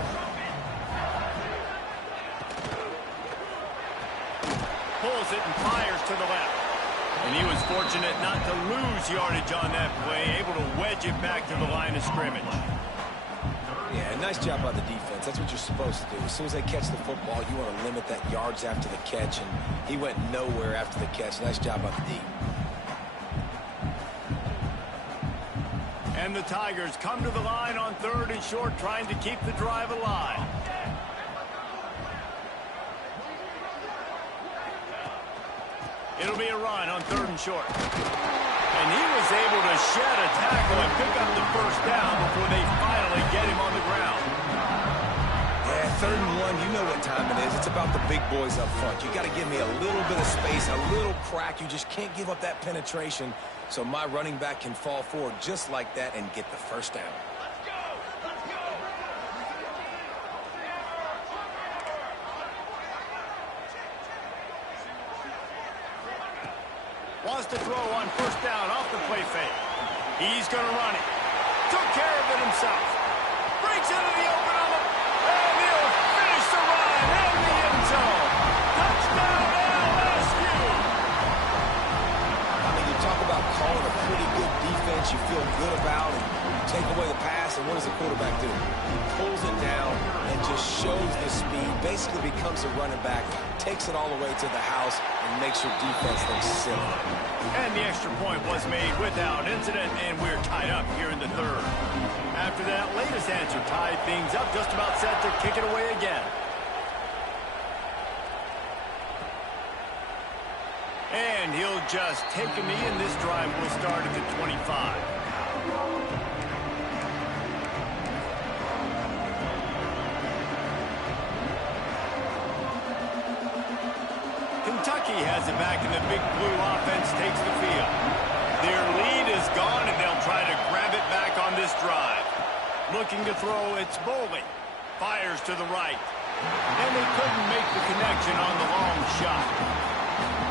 Pulls it and fires to the left. And he was fortunate not to lose yardage on that play, able to wedge it back to the line of scrimmage. Yeah, nice job by the defense. That's what you're supposed to do. As soon as they catch the football, you want to limit that yards after the catch, and he went nowhere after the catch. Nice job by the D. And the Tigers come to the line on 3rd and short, trying to keep the drive alive. It'll be a run on 3rd and short. And he was able to shed a tackle and pick up the first down before they finally get him on the ground. Yeah, 3rd and 1, you know what time it is. It's about the big boys up front. You got to give me a little bit of space, a little crack. You just can't give up that penetration, so my running back can fall forward just like that and get the first down. Wants to throw on first down off the play fake. He's going to run it. Took care of it himself. Breaks into the open on the... And he'll finish the run in the end zone. Touchdown LSU. I mean, you talk about calling a pretty good defense you feel good about, and you take away the pass, and what does the quarterback do? He pulls it down and just shows the speed, basically becomes a running back, takes it all the way to the house, and makes your defense look silly. And the extra point was made without incident, and we're tied up here in the 3rd. After that latest answer tied things up, just about set to kick it away again. And he'll just take a knee, and this drive will start at the 25. Kentucky has it back, and the big blue offense takes the field. Their lead is gone, and they'll try to grab it back on this drive. Looking to throw, it's Bowling. Fires to the right. And they couldn't make the connection on the long shot.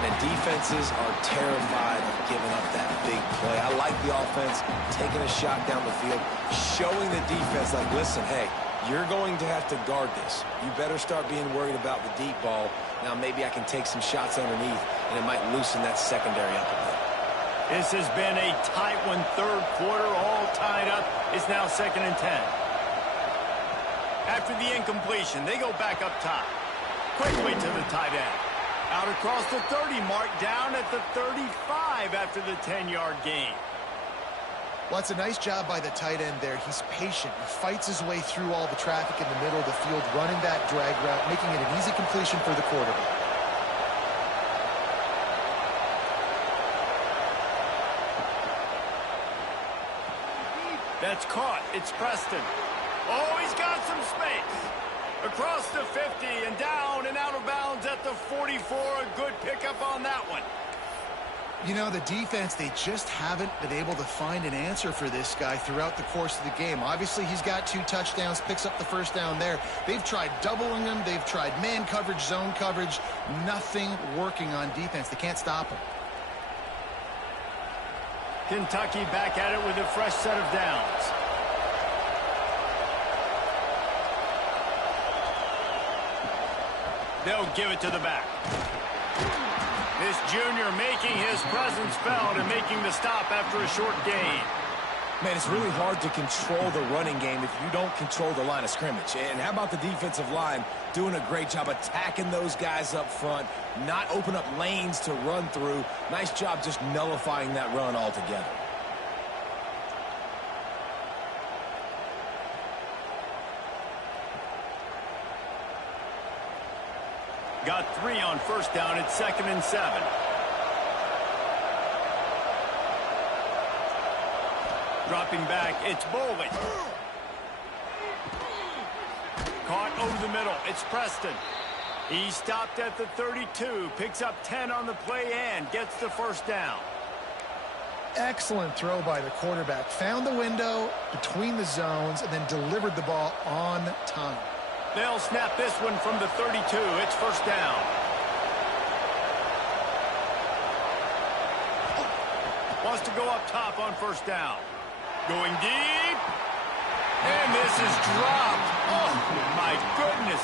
And defenses are terrified of giving up that big play. I like the offense taking a shot down the field, showing the defense, like, listen, hey, you're going to have to guard this. You better start being worried about the deep ball. Now maybe I can take some shots underneath, and it might loosen that secondary up a bit. This has been a tight one, 3rd quarter, all tied up. It's now 2nd and 10. After the incompletion, they go back up top. Quickly to the tight end. Out across the 30 mark, down at the 35 after the 10-yard gain. Well, it's a nice job by the tight end there. He's patient. He fights his way through all the traffic in the middle of the field, running that drag route, making it an easy completion for the quarterback. That's caught. It's Preston. Oh, he's got some space. Across the 50 and down and out of bounds at the 44. A good pickup on that one. You know, the defense, they just haven't been able to find an answer for this guy throughout the course of the game. Obviously, he's got 2 touchdowns, picks up the first down there. They've tried doubling him. They've tried man coverage, zone coverage. Nothing working on defense. They can't stop him. Kentucky back at it with a fresh set of downs. They'll give it to the back. This junior making his presence felt and making the stop after a short gain. Man, it's really hard to control the running game if you don't control the line of scrimmage. And how about the defensive line doing a great job attacking those guys up front, not open up lanes to run through. Nice job just nullifying that run altogether. Got 3 on first down. It's 2nd and 7. Dropping back, it's Bowling. Caught over the middle. It's Preston. He stopped at the 32, picks up 10 on the play and gets the first down. Excellent throw by the quarterback. Found the window between the zones and then delivered the ball on time. They'll snap this one from the 32. It's first down. Wants to go up top on first down. Going deep. And this is dropped. Oh, my goodness.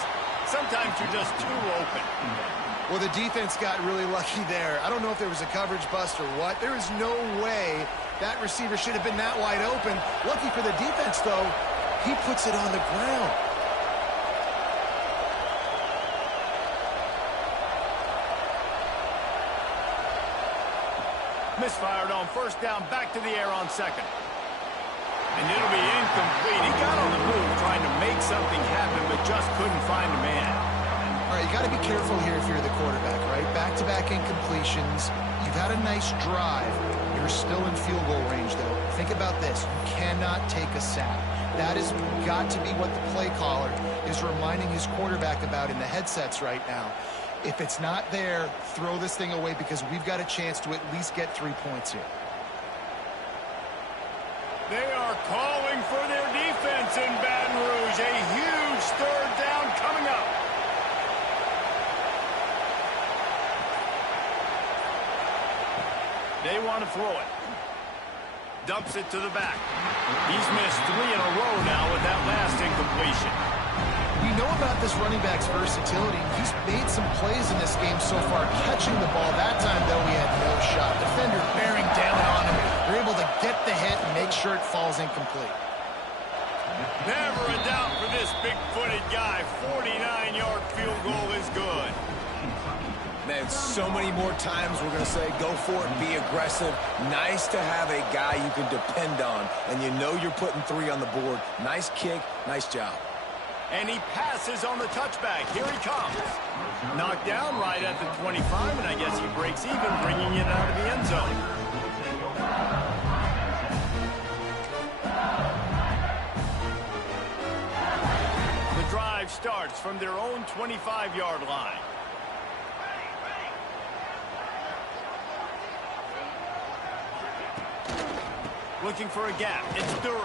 Sometimes you're just too open. Well, the defense got really lucky there. I don't know if there was a coverage bust or what. There is no way that receiver should have been that wide open. Lucky for the defense, though, he puts it on the ground. Misfired on first down, back to the air on second. And it'll be incomplete. He got on the move trying to make something happen, but just couldn't find a man. All right, you got to be careful here if you're the quarterback, right? Back-to-back incompletions. You've had a nice drive. You're still in field goal range, though. Think about this. You cannot take a sack. That has got to be what the play caller is reminding his quarterback about in the headsets right now. If it's not there, throw this thing away because we've got a chance to at least get 3 points here. They are calling for their defense in Baton Rouge. A huge third down coming up. They want to throw it. Dumps it to the back. He's missed 3 in a row now with that last incompletion. We know about this running back's versatility. He's made some plays in this game so far, catching the ball. That time, though, he had no shot. Defender bearing down on him. They're able to get the hit and make sure it falls incomplete. Never a doubt for this big-footed guy. 49-yard field goal is good. Man, so many more times we're going to say, go for it, be aggressive. Nice to have a guy you can depend on, and you know you're putting 3 on the board. Nice kick, nice job. And he passes on the touchback. Here he comes. Knocked down right at the 25, and I guess he breaks even, bringing it out of the end zone. The drive starts from their own 25-yard line. Looking for a gap. It's Durham.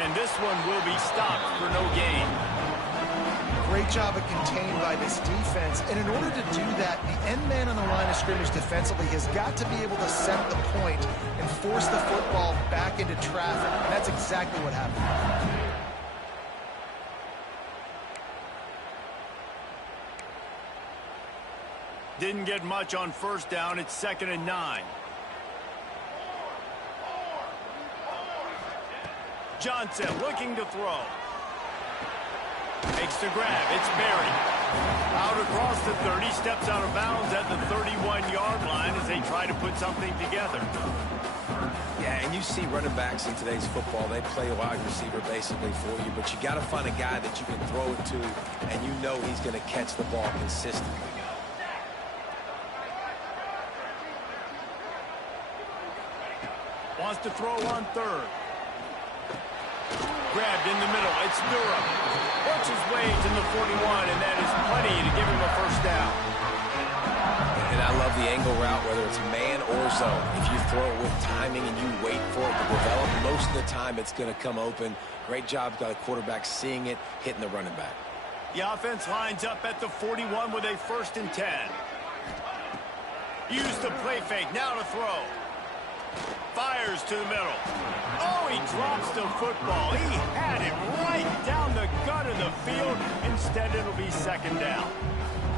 And this one will be stopped for no gain. Great job of contained by this defense. And in order to do that, the end man on the line of scrimmage defensively has got to be able to set the point and force the football back into traffic. And that's exactly what happened. Didn't get much on first down. It's 2nd and 9. Johnson looking to throw. Makes the grab. It's buried. Out across the 30. Steps out of bounds at the 31-yard line as they try to put something together. Yeah, and you see running backs in today's football. They play a wide receiver basically for you, but you got to find a guy that you can throw it to, and you know he's going to catch the ball consistently. Wants to throw on 3rd. Grabbed in the middle. It's Durham. Works his way to the 41, and that is plenty to give him a first down. And I love the angle route, whether it's man or zone. If you throw it with timing and you wait for it to develop, most of the time it's going to come open. Great job by the quarterback seeing it, hitting the running back. The offense lines up at the 41 with a 1st and 10. Use the play fake. Now to throw. Fires to the middle. Oh, he drops the football. He had it right down the gut of the field. Instead, it'll be 2nd down.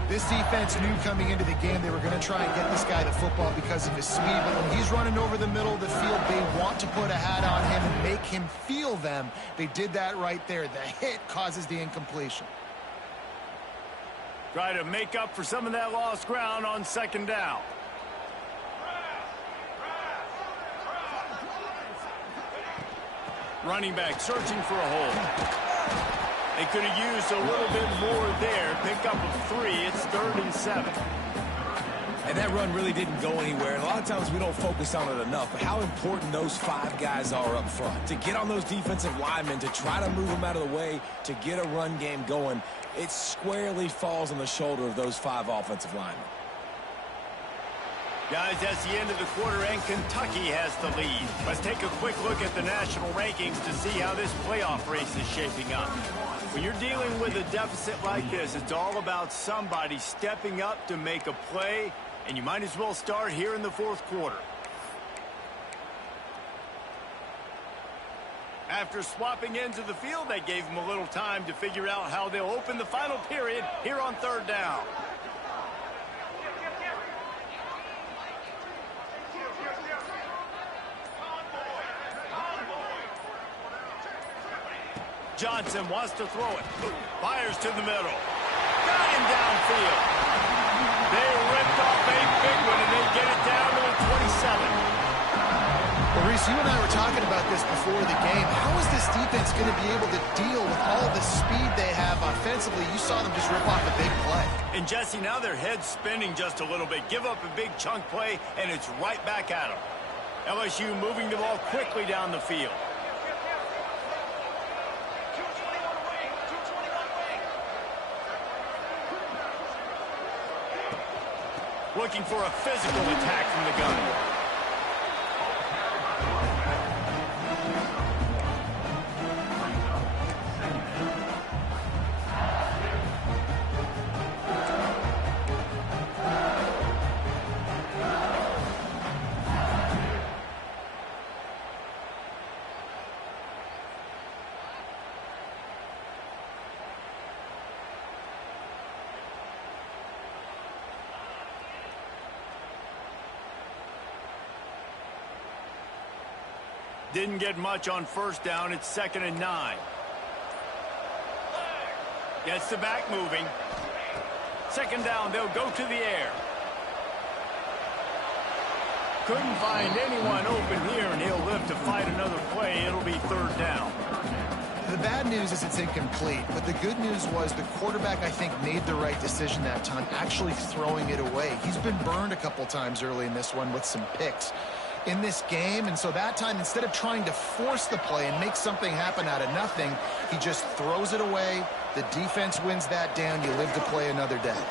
This defense knew coming into the game they were going to try and get this guy the football because of his speed. But when he's running over the middle of the field, they want to put a hat on him and make him feel them. They did that right there. The hit causes the incompletion. Try to make up for some of that lost ground on 2nd down. Running back searching for a hole. They could have used a little bit more there. Pick up a 3. It's 3rd and 7. And that run really didn't go anywhere. And a lot of times we don't focus on it enough, but how important those 5 guys are up front. To get on those defensive linemen, to try to move them out of the way, to get a run game going, it squarely falls on the shoulder of those 5 offensive linemen. Guys, that's the end of the quarter, and Kentucky has the lead. Let's take a quick look at the national rankings to see how this playoff race is shaping up. When you're dealing with a deficit like this, it's all about somebody stepping up to make a play, and you might as well start here in the 4th quarter. After swapping into the field, they gave them a little time to figure out how they'll open the final period here on 3rd down. Johnson wants to throw it. Fires to the middle. Got him downfield. They ripped off a big one, and they get it down to the 27. Well, Reese, you and I were talking about this before the game. How is this defense going to be able to deal with all the speed they have offensively? You saw them just rip off a big play. And, Jesse, now their head's spinning just a little bit. Give up a big chunk play, and it's right back at them. LSU moving the ball quickly down the field. Looking for a physical attack from the gun. Didn't get much on 1st down. It's 2nd and 9. Gets the back moving. 2nd down, they'll go to the air. Couldn't find anyone open here, and he'll live to fight another play. It'll be 3rd down. The bad news is it's incomplete, but the good news was the quarterback, I think, made the right decision that time, actually throwing it away. He's been burned a couple times early in this one with some picks in this game, and so that time, instead of trying to force the play and make something happen out of nothing, he just throws it away. The defense wins that down. You live to play another day.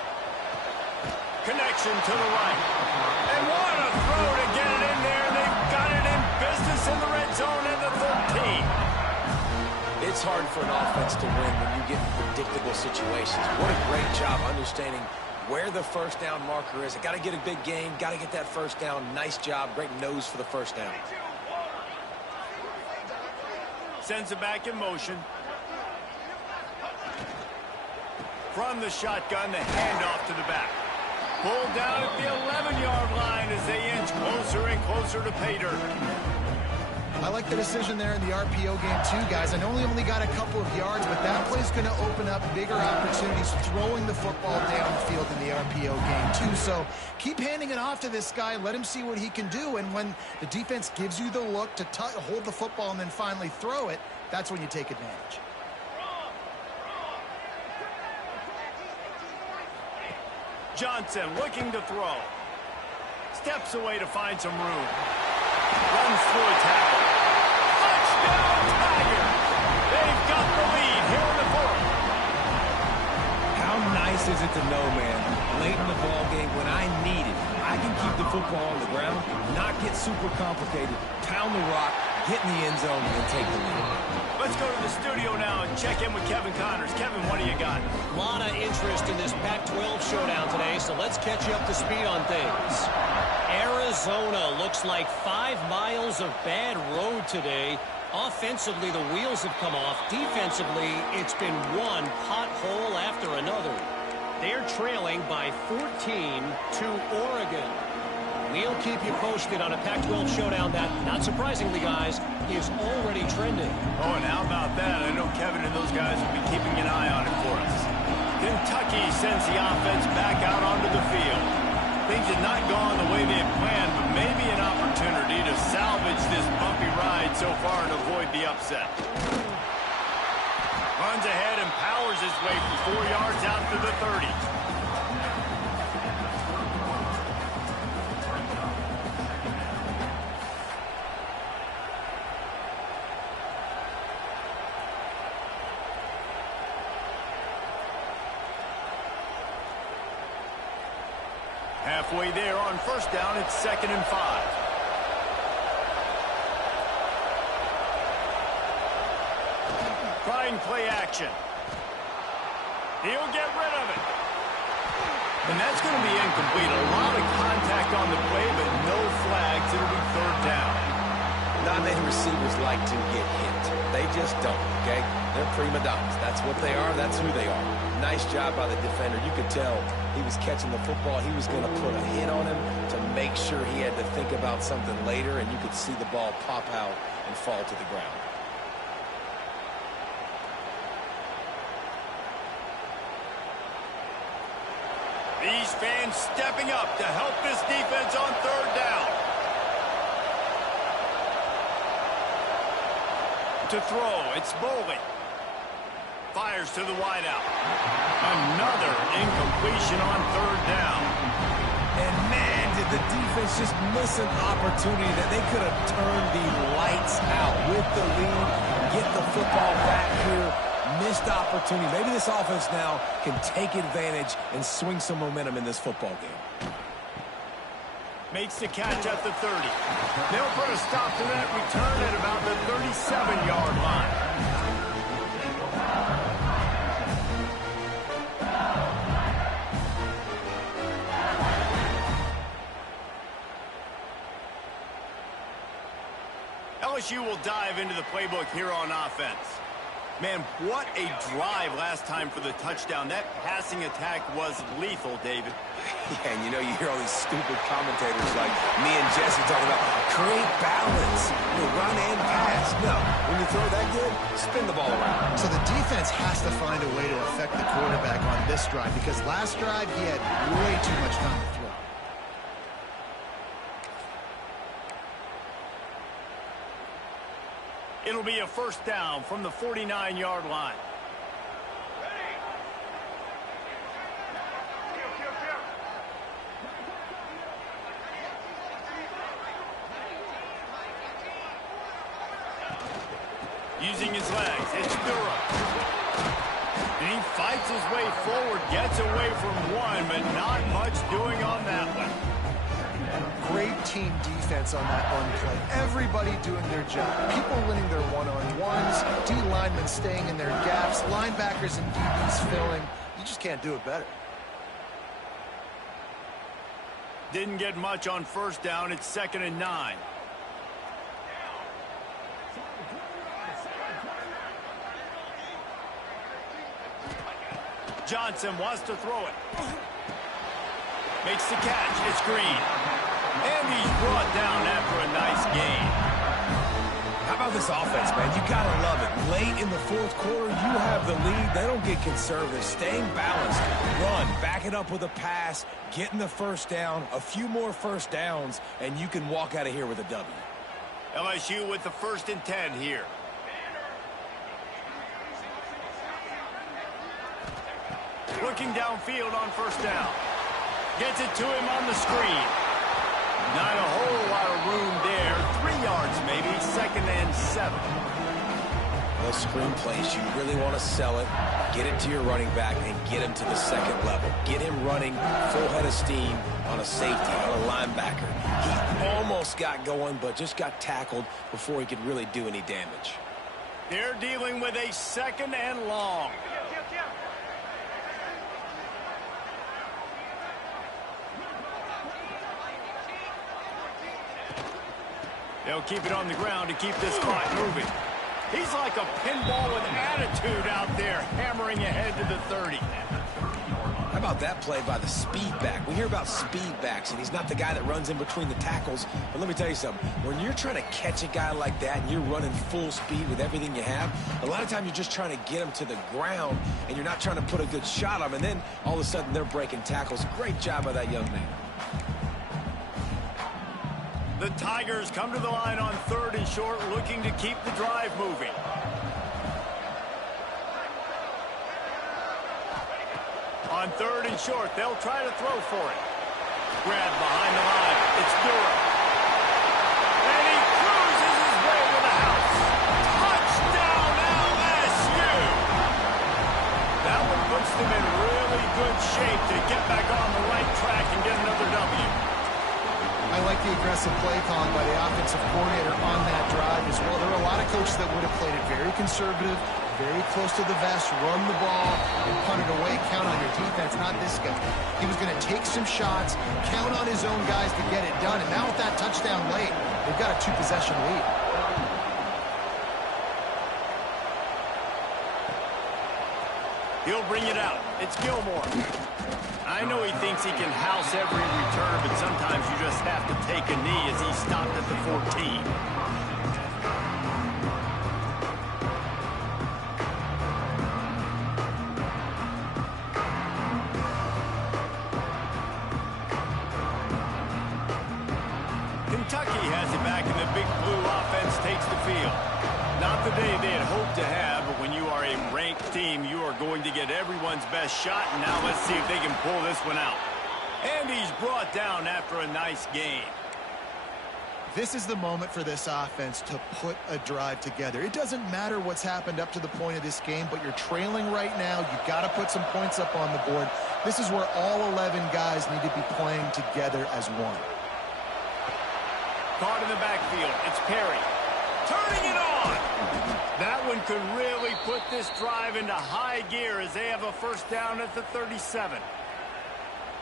Connection to the right. And what a throw to get it in there. They've got it in business in the red zone at the 13. It's hard for an offense to win when you get in predictable situations. What a great job understanding where the 1st down marker is. I got to get a big gain, got to get that 1st down. Nice job, great nose for the 1st down. Sends it back in motion. From the shotgun, the handoff to the back. Pulled down at the 11-yard line as they inch closer and closer to pay dirt. I like the decision there in the RPO game too, guys. I know he only got a couple of yards, but that play's going to open up bigger opportunities throwing the football downfield in the RPO game too. So keep handing it off to this guy. Let him see what he can do. And when the defense gives you the look to hold the football and then finally throw it, that's when you take advantage. Johnson looking to throw. Steps away to find some room. Runs through a tackle. Touchdown, Tigers! They've got the lead here in the 4th. How nice is it to know, man, late in the ball game when I need it, I can keep the football on the ground, not get super complicated, pound the rock, get in the end zone, and take the lead. Let's go to the studio now and check in with Kevin Connors. Kevin, what do you got? A lot of interest in this Pac-12 showdown today, so let's catch you up to speed on things. Arizona looks like 5 miles of bad road today. Offensively, the wheels have come off. Defensively, it's been one pothole after another. They're trailing by 14 to Oregon. We'll keep you posted on a Pac-12 showdown that, not surprisingly, guys, is already trending. Oh, and how about that? I know Kevin and those guys will be keeping an eye on it for us. Kentucky sends the offense back out onto the field. Things had not gone the way they had planned, but maybe an opportunity to salvage this bumpy ride so far and avoid the upset. Runs ahead and powers his way from 4 yards out to the 30. Halfway there on first down, it's 2nd and 5. Trying play action. He'll get rid of it. And that's going to be incomplete. A lot of contact on the play, but no flags. It'll be 3rd down. Not many receivers like to get hit. They just don't, okay? They're prima donnas. That's what they are. That's who they are. Nice job by the defender. You could tell he was catching the football. He was going to put a hit on him to make sure he had to think about something later, and you could see the ball pop out and fall to the ground. These fans stepping up to help this defense on 3rd down. To throw, it's Bowling. Fires to the wideout. Another incompletion on 3rd down. And man, did the defense just miss an opportunity that they could have turned the lights out with the lead, get the football back here. Missed opportunity. Maybe this offense now can take advantage and swing some momentum in this football game. Makes the catch at the 30. They'll put a stop to that return at about the 37-yard line. LSU will dive into the playbook here on offense. Man, what a drive last time for the touchdown. That passing attack was lethal, David. Yeah, and you know, you hear all these stupid commentators like me and Jesse talking about create balance, run and pass. No, when you throw that good, spin the ball around. So the defense has to find a way to affect the quarterback on this drive because last drive he had way too much time to throw. It'll be a 1st down from the 49-yard line. Using his legs, it's Durham. And he fights his way forward, gets away from one, but not much doing on that one. Great team defense on that run play. Everybody doing their job. People winning their one-on-ones, D linemen staying in their gaps, linebackers and DBs filling. You just can't do it better. Didn't get much on 1st down. It's 2nd and 9. Johnson wants to throw it. Makes the catch. It's Green. And he's brought down after a nice gain. How about this offense, man? You got to love it. Late in the 4th quarter, you have the lead. They don't get conservative. Staying balanced. Run. Back it up with a pass. Getting the 1st down. A few more 1st downs, and you can walk out of here with a W. LSU with the 1st and 10 here. Looking downfield on 1st down. Gets it to him on the screen. Not a whole lot of room there. 3 yards maybe. 2nd and 7. Those screen plays, you really want to sell it. Get it to your running back and get him to the 2nd level. Get him running full head of steam on a safety, on a linebacker. He almost got going, but just got tackled before he could really do any damage. They're dealing with a 2nd and long. They'll keep it on the ground to keep this clock moving. He's like a pinball with attitude out there, hammering ahead to the 30. How about that play by the speed back? We hear about speed backs, and he's not the guy that runs in between the tackles. But let me tell you something. When you're trying to catch a guy like that and you're running full speed with everything you have, a lot of times you're just trying to get him to the ground, and you're not trying to put a good shot on him, and then all of a sudden they're breaking tackles. Great job by that young man. The Tigers come to the line on 3rd and short, looking to keep the drive moving. On 3rd and short, they'll try to throw for it. Grabbed behind the line. It's Durham. And he cruises his way to the house. Touchdown, LSU! That one puts them in really good shape to get back on the right track and get another double. a lot of coaches that would have played it very conservative, very close to the vest, run the ball, and punt it away, count on your defense. Not this guy. He was going to take some shots, count on his own guys to get it done. And now with that touchdown late, they've got a 2-possession lead. He'll bring it out. It's Gilmore. I know he thinks he can house every return, but sometimes you just have to take a knee as he stopped at the 14. Kentucky has it back, and the Big Blue offense takes the field. Not the day they had hoped to have, but when you are a ranked team, you are going to get everyone's best shot. And now let's see if they can pull this one out. And he's brought down after a nice game. This is the moment for this offense to put a drive together. It doesn't matter what's happened up to the point of this game, but you're trailing right now. You've got to put some points up on the board. This is where all 11 guys need to be playing together as one. Caught in the backfield. It's Perry. Turning it on. That one could really put this drive into high gear as they have a first down at the 37.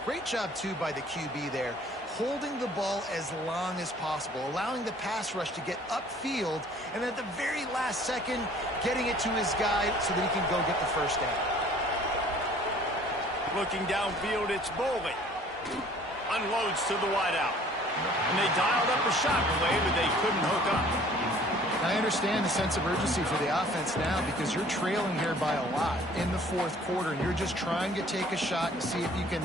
Great job, too, by the QB there, holding the ball as long as possible, allowing the pass rush to get upfield, and at the very last second, getting it to his guy so that he can go get the first down. Looking downfield, it's Boley. Unloads to the wideout. And they dialed up a shot play, but they couldn't hook up. I understand the sense of urgency for the offense now because you're trailing here by a lot in the fourth quarter, and you're just trying to take a shot and see if you can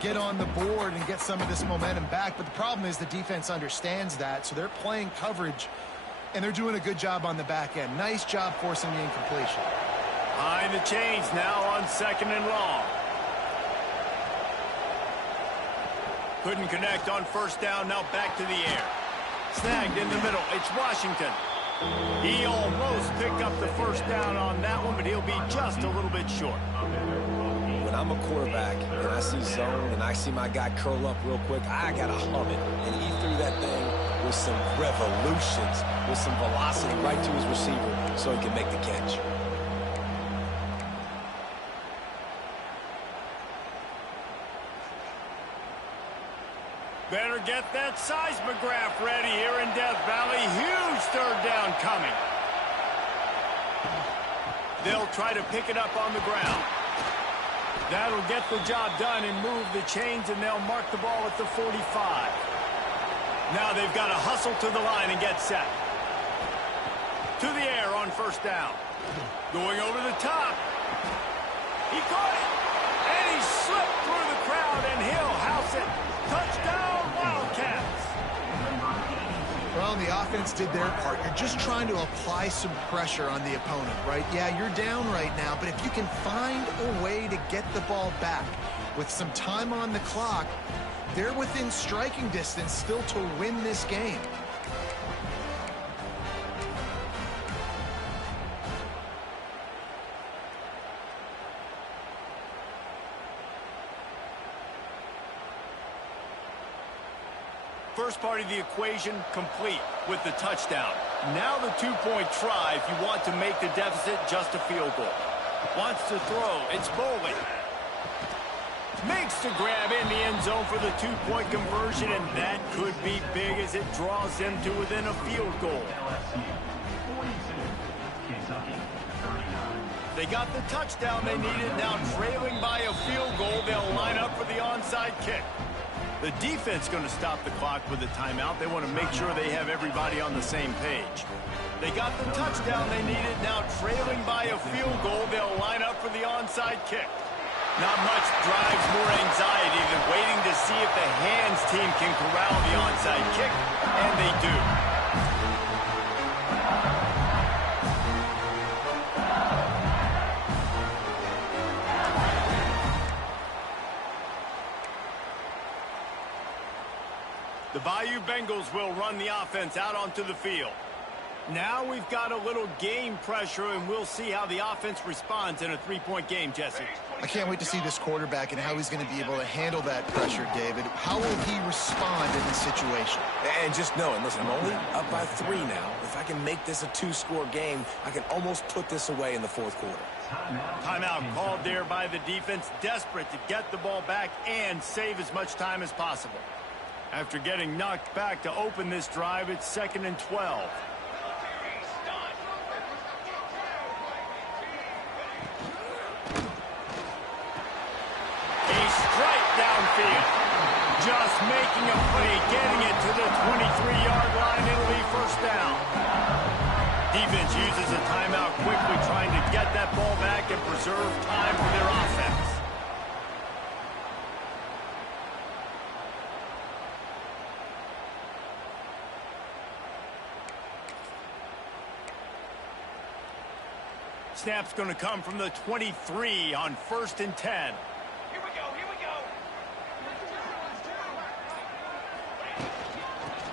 get on the board and get some of this momentum back. But the problem is the defense understands that, so they're playing coverage, and they're doing a good job on the back end. Nice job forcing the incompletion. Behind the chains now on second and long. Couldn't connect on first down, now back to the air. Snagged in the middle, it's Washington. He almost picked up the first down on that one, but he'll be just a little bit short. When I'm a quarterback and I see zone and I see my guy curl up real quick, I got to hum it. And he threw that thing with some revolutions, with some velocity right to his receiver so he can make the catch. Better get that seismograph ready here in Death Valley. Huge third down coming. They'll try to pick it up on the ground. That'll get the job done and move the chains, and they'll mark the ball at the 45. Now they've got to hustle to the line and get set. To the air on first down. Going over the top. He caught it. And he slipped through the crowd, and he'll house it. Touchdown, Wildcats. Well, the offense did their part. You're just trying to apply some pressure on the opponent, right? Yeah, you're down right now, but if you can find a way to get the ball back with some time on the clock, they're within striking distance still to win this game. First part of the equation complete with the touchdown. Now the two-point try if you want to make the deficit just a field goal. Wants to throw. It's Boley. Makes the grab in the end zone for the two-point conversion, and that could be big as it draws them to within a field goal. They got the touchdown they needed. Now trailing by a field goal, they'll line up for the onside kick. The defense going to stop the clock with a timeout. They want to make sure they have everybody on the same page. They got the touchdown they needed. Now trailing by a field goal, they'll line up for the onside kick. Not much drives more anxiety than waiting to see if the hands team can corral the onside kick, and they do. The Bayou Bengals will run the offense out onto the field. Now we've got a little game pressure, and we'll see how the offense responds in a three-point game, Jesse. I can't wait to see this quarterback and how he's going to be able to handle that pressure, David. How will he respond in this situation? And just knowing, listen, I'm only up by 3 now. If I can make this a 2-score game, I can almost put this away in the fourth quarter. Timeout called there by the defense, desperate to get the ball back and save as much time as possible. After getting knocked back to open this drive, it's 2nd and 12. Downfield. Just making a play, getting it to the 23-yard line. It'll be first down. Defense uses a timeout quickly, trying to get that ball back and preserve time for their offense. Snap's going to come from the 23 on 1st and 10.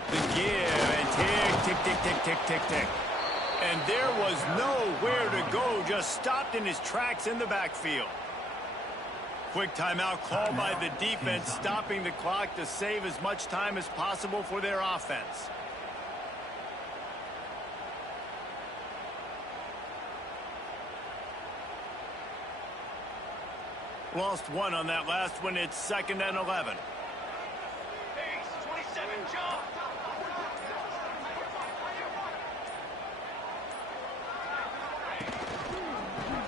The give and tick, tick, tick, tick, tick, tick. And there was nowhere to go, just stopped in his tracks in the backfield. Quick timeout called by the defense, stopping the clock to save as much time as possible for their offense. Lost one on that last one. It's 2nd and 11.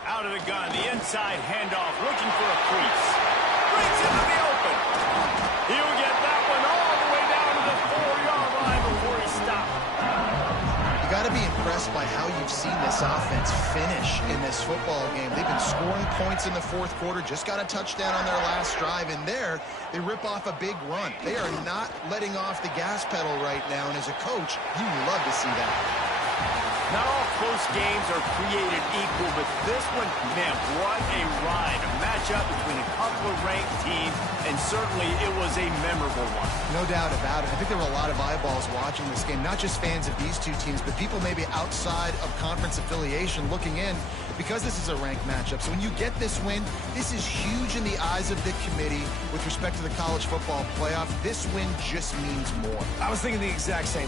Out of the gun, the inside handoff, looking for a crease. Brings into the open. He'll get that one all the way down to the 4-yard line before he stopped. You got to be impressed by how you've seen this offense finish in this football game. They've been scoring points in the fourth quarter, just got a touchdown on their last drive, and there they rip off a big run. They are not letting off the gas pedal right now, and as a coach, you love to see that. Not all close games are created equal, but this one, man, what a ride. A matchup between a couple of ranked teams, and certainly it was a memorable one. No doubt about it. I think there were a lot of eyeballs watching this game, not just fans of these two teams, but people maybe outside of conference affiliation looking in, because this is a ranked matchup. So when you get this win, this is huge in the eyes of the committee with respect to the college football playoff. This win just means more. I was thinking the exact same